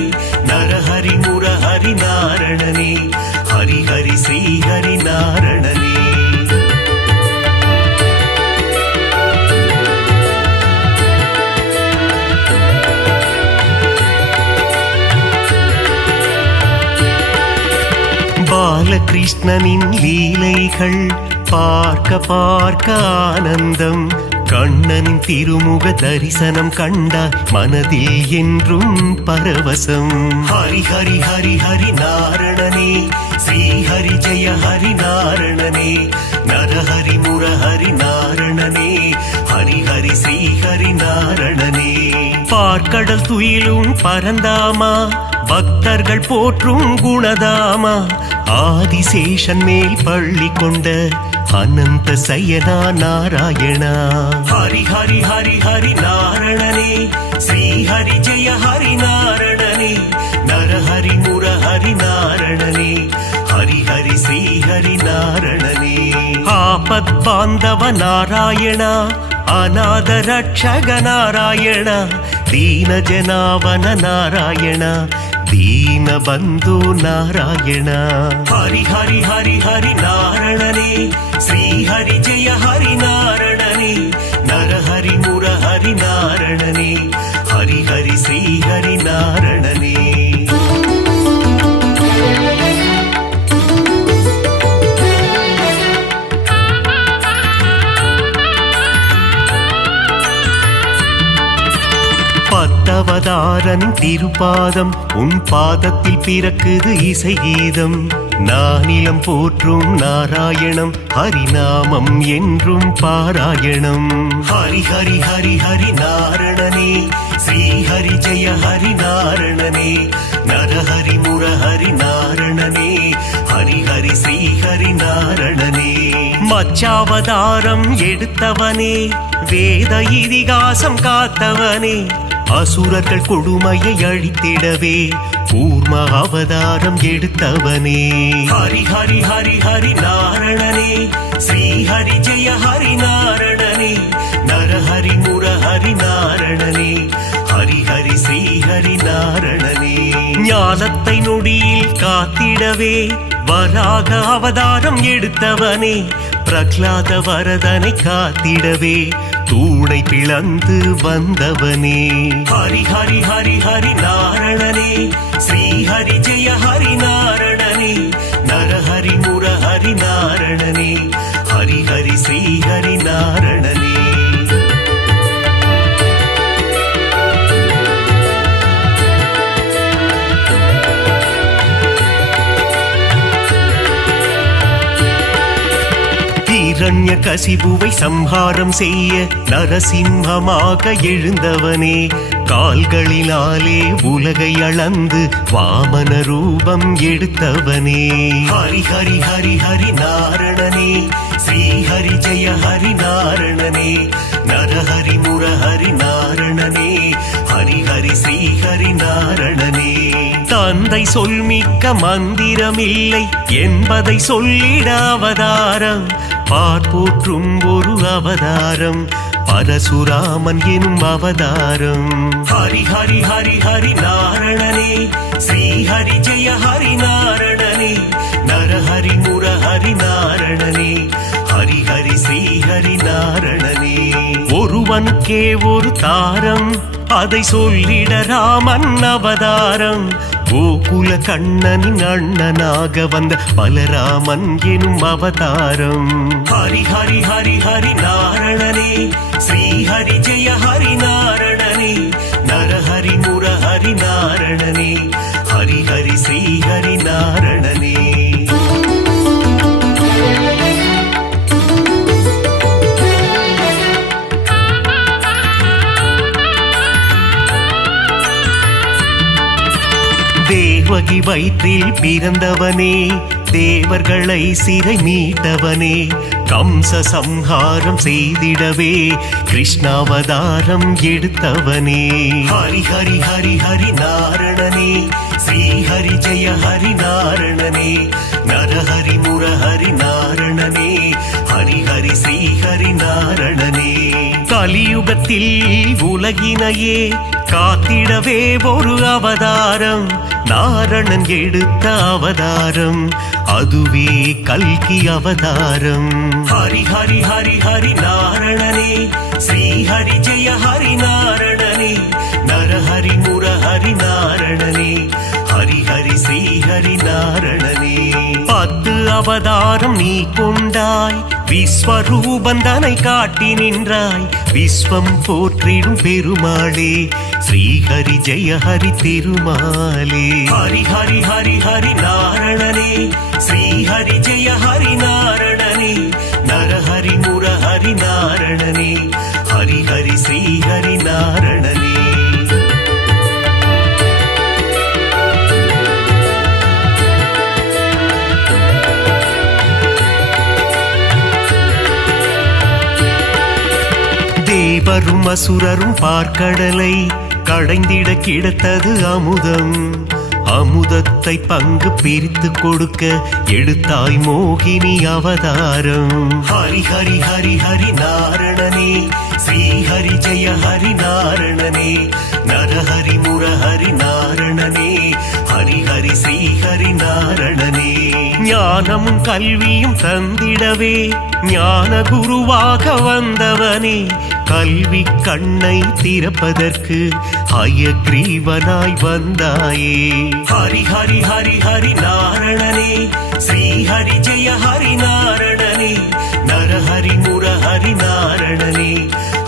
நரஹரி முரஹரி நாரணனே ஹரி ஹரி ஸ்ரீ ஹரி நாரணனே பாலகிருஷ்ணனின் லீலைகள் பார்க்க பார்க்க ஆனந்தம் கண்ணனின் திருமுக தரிசனம் கண்டால் மனதில் என்றும் பரவசம். ஹரி ஹரி ஹரி ஹரி நாரணனே, ஸ்ரீ ஹரி ஜெய ஹரி நாரணனே, நரஹரி முரஹரி நாரணனே, ஹரி ஹரி ஸ்ரீ ஹரி நாரணனே. பார்க்கடல் துயிலும் பரந்தாமா, பக்தர்கள் போற்றும் குணதாமா, ஆதிசேஷன் மேல் பள்ளி கொண்ட அனந்த சயனா நாராயணா. ஹரி ஹரி ஹரி ஹரி நாரணனே, ஸ்ரீ ஹரி ஜெய ஹரி நாரணனே, நரஹரி முரஹரி நாரணனே, ஹரி ஹரி ஸ்ரீ ஹரி நாரணனே. ஆபத் பாந்தவ நாராயணா, அநாத ரட்சக நாராயணா, தீன ஜனாவன நாராயணா, தீன பந்து நாராயணா. ஹரி ஹரி ஹரி ஹரி நாரணனே, ஸ்ரீ ஹரி ஜெய ஹரி நாரணனே, நரஹரி முரஹரி நாரணனே, ஹரி ஹரி ஸ்ரீ ஹரி நாரணனே. பத்தவதாரன் திருப்பாதம், உன் பாதத்தில் பிறக்குது இசை கீதம். நானிலம் போற்றும் நாராயணம், ஹரிநாமம் என்றும் பாராயணம். ஹரி ஹரி ஹரி ஹரி நாரணனே, ஸ்ரீ ஹரி ஜெய ஹரி நாரணனே, நரஹரி முரஹரி நாரணனே, ஹரி ஹரி ஸ்ரீ ஹரி நாரணனே. மச்சாவதாரம் எடுத்தவனே, வேத இதிகாசம் காத்தவனே, அசுரர்கள் கொடுமையை அழித்திடவே கூர்ம அவதாரம் எடுத்தவனே. ஹரி ஹரி ஹரி ஹரி நாரணனே, ஸ்ரீ ஹரி ஜெய ஹரி நாரணனே, நரஹரி முரஹரி நாரணனே, ஹரி ஹரி ஸ்ரீ ஹரி நாரணனே. ஞானத்தை நொடியில் காத்திடவே வராக அவதாரம் எடுத்தவனே, பிரகலாத வரதனை காத்திடவே தூணை பிளந்து வந்தவனே. ஹரி ஹரி ஹரி ஹரி நாரணனே, ஸ்ரீ ஹரி ஜெய ஹரி நாரணனே, நரஹரி முரஹரி நாரணனே, ஹரி ஹரி ஸ்ரீ ஹரி நாரணனே. இரண்ய கசிபுவை சம்ஹாரம் செய்ய நரசிம்மமாக எழுந்தவனே, கால்களினாலே உலகை அளந்து வாமன ரூபம் எடுத்தவனே. ஹரி ஹரி ஹரி ஹரி நாரணனே, ஸ்ரீ ஹரி ஜெய ஹரி நாரணனே, நரஹரி முரஹரி நாரணனே, ஹரி ஹரி ஸ்ரீ ஹரி நாரணனே. தந்தை சொல்மிக்க மந்திரமில்லை என்பதை சொல்லிட அவதாரம், பார்ப்போற்றும் ஒரு அவதாரம், பரசுராமன் எனும் அவதாரம். ஹரி ஹரி ஹரி ஹரி நாரணனே, ஸ்ரீ ஹரி ஜெய ஹரி நாரணனே, நரஹரி முரஹரி நாரணனே, ஹரி ஹரி ஸ்ரீ ஹரி நாரணனே. ஒருவனுக்கே ஒரு தாரம், அதை சொல்லிட ராமன் அவதாரம், கோகுல கண்ணனின் அண்ணனாக வந்த பலராமன் எனும் அவதாரம். ஹரி ஹரி ஹரி ஹரி நாரணனே, ஸ்ரீ ஹரி ஜெய ஹரி நாரணனே, நரஹரி முரஹரி நாரணனே, ஹரி ஹரி ஸ்ரீ ஹரி நாரணனே. தேவகி வயிற்றில் பிறந்தவனே, தேவர்களை சிறை மீட்டவனே, கம்ச சம்ஹாரம் செய்திடவே கிருஷ்ணாவதாரம் எடுத்தவனே. ஹரி ஹரி ஹரி ஹரி நாரணனே, ஸ்ரீ ஹரி ஜெய ஹரி நாரணனே, நரஹரி முரஹரி நாரணனே, ஹரி ஹரி ஸ்ரீ ஹரி நாரணனே. கலியுகத்தில் உலகினையே காத்திடவே ஒரு அவதாரம், நாரணன் எடுத்த அவதாரம், அதுவே கல்கி அவதாரம். ஹரி ஹரி ஹரி ஹரி நாரணனே, ஸ்ரீ ஹரி ஜெய ஹரி நாரணனே, நரஹரி முரஹரி நாரணனே, ஹரி ஹரி ஸ்ரீ ஹரி நாரணனே. 10 அவதாரம் நீ கொண்டாய், விஸ்வரூபந்தனை காட்டி நின்றாய். விஸ்வம் போற்றிடும் பெருமாளே, ஸ்ரீஹரி ஜெய ஹரி திருமாலே. ஹரி ஹரி ஹரி ஹரி நாரணனே, ஸ்ரீஹரி ஜெய ஹரி நாரணனே. நரஹரி முரஹரி நாரணனே, ஹரி ஹரி ஸ்ரீஹரி நாரணனே. தேவரும் அசுரரும் பார்க்கடலை கடைந்திட கிடத்தது அமுதம். அமுதத்தை பங்கு பிரித்து கொடுக்க எடுத்தாய் மோகினி அவதாரம். ஹரி ஹரி ஹரி ஹரி நாரணனே, ஸ்ரீஹரி ஜெய ஹரி நாரணனே. நரஹரி முரஹரி நாரணனே, ஹரி ஹரி ஸ்ரீஹரி நாரணனே. ஞானமும் கல்வியும் தந்திடவே ஞான குருவாக வந்தவனே, கல்வி கண்ணை திறப்பதற்கு ஹயக்ரீவனாய் வந்தாயே. ஹரி ஹரி ஹரி ஹரி நாரணனே, ஸ்ரீஹரி ஜெய ஹரி நாரணனே. நரஹரி முரஹரி நாரணனே,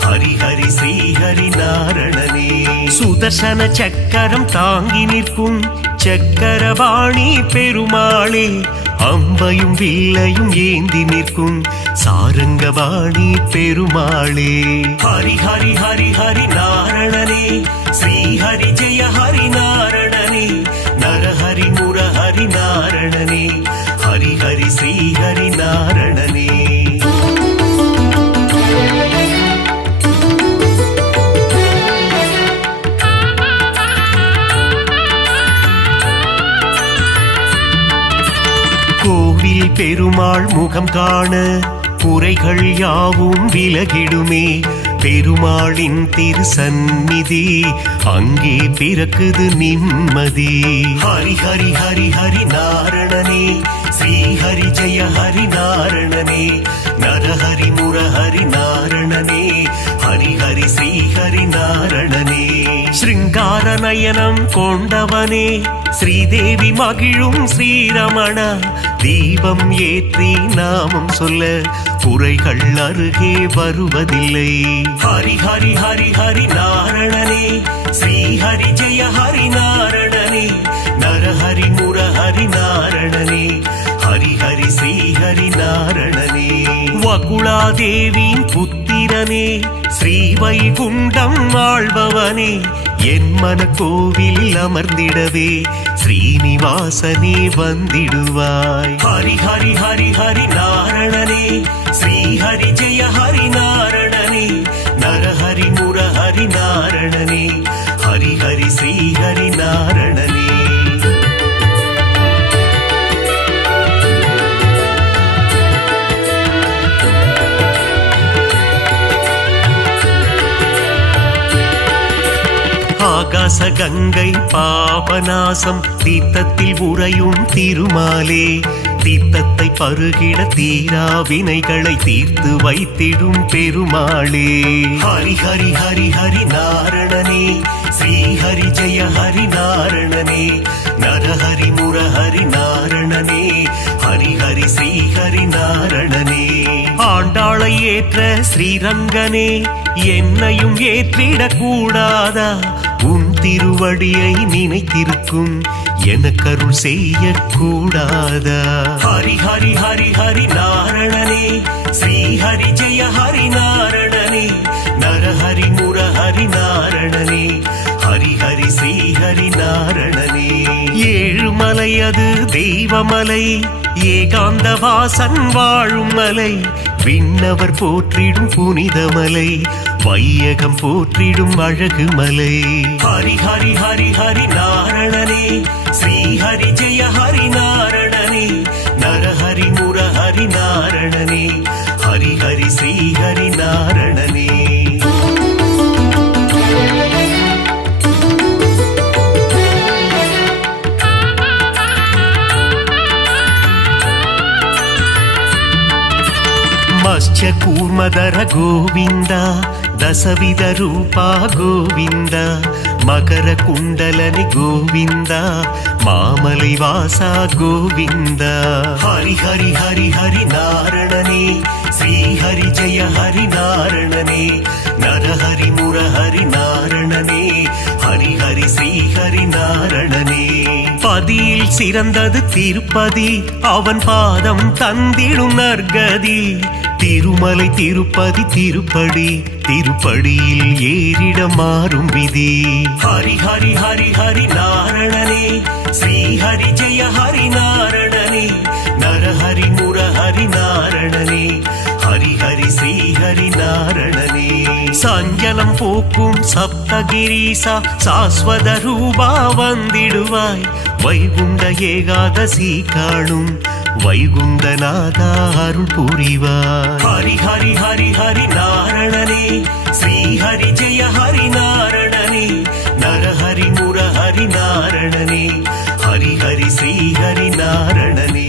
ஹரி ஹரி ஸ்ரீஹரி நாரணனே. சுதர்சன சக்கரம் தாங்கி நிற்கும் சக்கரபாணி பெருமாளே, அம்பையும் வில்லையும் ஏந்தி நிற்கும் சாரங்கபாணி பெருமாளே. ஹரி ஹரி ஹரி ஹரி நாரணனே, ஸ்ரீஹரி ஜெய ஹரி நாரணனே. நரஹரி முரஹரி நாரணனே, ஹரி ஹரி ஸ்ரீஹரி நாரணனே. கோவில் பெருமாள் முகம் காண குறைகள் யாவும் விலகிடுமே. பெருமாளின் திருசந்நிதி அங்கே பிறக்குது நிம்மதி. ஹரி ஹரி ஹரி ஹரி நாரணனே, ஸ்ரீஹரி ஜெய ஹரி நாரணனே. நரஹரி முரஹரி நாரணனே, ஹரி ஹரி ஸ்ரீஹரி நாரணனே. ஸ்ருங்கார நயனம் கொண்டவனே, ஸ்ரீதேவி மகிழும் ஸ்ரீரமணா. தீபம் ஏற்றி நாமம் சொல்ல குறைகள் அருகே வருவதில்லை. ஹரி ஹரி ஹரி ஹரி நாரணனே, ஸ்ரீஹரி ஜெய ஹரி நாரணனே. நரஹரி முரஹரி நாரணனே, ஹரி ஹரி ஸ்ரீஹரி நாரணனே. வகுளாதேவியின் புத்திரனே, ஸ்ரீவைகுண்டம் ஆள்பவனே. என் மன கோவில் அமர்ந்திடவே ஸ்ரீனிவாசனே வந்திடுவாய். ஹரி ஹரி ஹரி ஹரி நாரணனே, ஸ்ரீஹரி ஜெய ஹரி நாரணனே. நரஹரி முரஹரி நாரணனே, ஹரி ஹரி ஸ்ரீஹரி நாரணனே. ஆகாச கங்கை பாபநாசம் தீர்த்தத்தில் உறையும் திருமாலே. தீர்த்தத்தை பருகிட தீரா வினைகளை தீர்த்து வைத்திடும் பெருமாளே. ஹரி ஹரி ஹரி ஹரி நாரணனே, ஸ்ரீஹரி ஜெய ஹரி நாரணனே. நரஹரி முரஹரி நாரணனே, ஹரி ஹரி ஸ்ரீஹரி நாரணனே. ஆண்டாளை ஏற்ற ஸ்ரீரங்கனே, என்னையும் ஏற்றிடக் கூடாதா? உன் திருவடியை நினைத்திருக்கும் எனக்கருள் செய்யக்கூடாதா? ஹரி ஹரி ஹரி ஹரி நாரணனே, ஸ்ரீஹரி ஜெய ஹரி நாரணனே. நரஹரி முரஹரி நாரணனே, ஹரி ஹரி ஸ்ரீஹரி நாரணனே. ஏழுமலை அது தெய்வமலை, ஏகாந்த வாசன் வாழும் மலை. விண்ணவர் போற்றிடும் புனிதமலை, வையகம் போற்றிடும் அழகு மலை. ஹரி ஹரி ஹரி ஹரி நாரணனே, ஸ்ரீஹரி ஜெய ஹரி நாரணனே. நரஹரி முரஹரி நாரணனே, ஹரி ஹரி ஸ்ரீஹரி நாரணனே. மத்ஸ்ய கூர்மதர கோவிந்தா, దశవిధ రూపా గోవింద మకర కుండలని గోవింద మామలై వాస గోవింద హరి హరి హరి హరి నారణనే శ్రీ హరి జయ హరి నారణనే నరహరి మురహరి నాரணனே ஹரி ஹரி ஸ்ரீ ஹரி நாரணனே பதியில் சிறந்தது திருப்பதி அவன் பாதம் தந்திடும் நற்கதி திருமலை திருப்பதி திருப்படி திருப்படியில் ஏறிட மாறும் விதி ஹரி ஹரி ஹரி ஹரி நாரணனே ஸ்ரீ ஹரி ஜெய ஹரி நாரணனே நரஹரி முரஹரி நாரணனே ஹரி ஹரி ஸ்ரீ ஹரி நாரணனே சஞ்சலம் போக்கும் சப்தகிரீசா சாஸ்வத ரூபா வந்திடுவாய் வைகுண்ட ஏகாதசி காணும் வைகுண்டநாதா அருள் புரிவாய் ஹரி ஹரி ஹரி ஹரி நாரணனே ஸ்ரீ ஹரி ஜெய ஹரி நாரணனே நரஹரி முரஹரி நாரணனே ஹரி ஹரி ஸ்ரீ ஹரி நாரணனே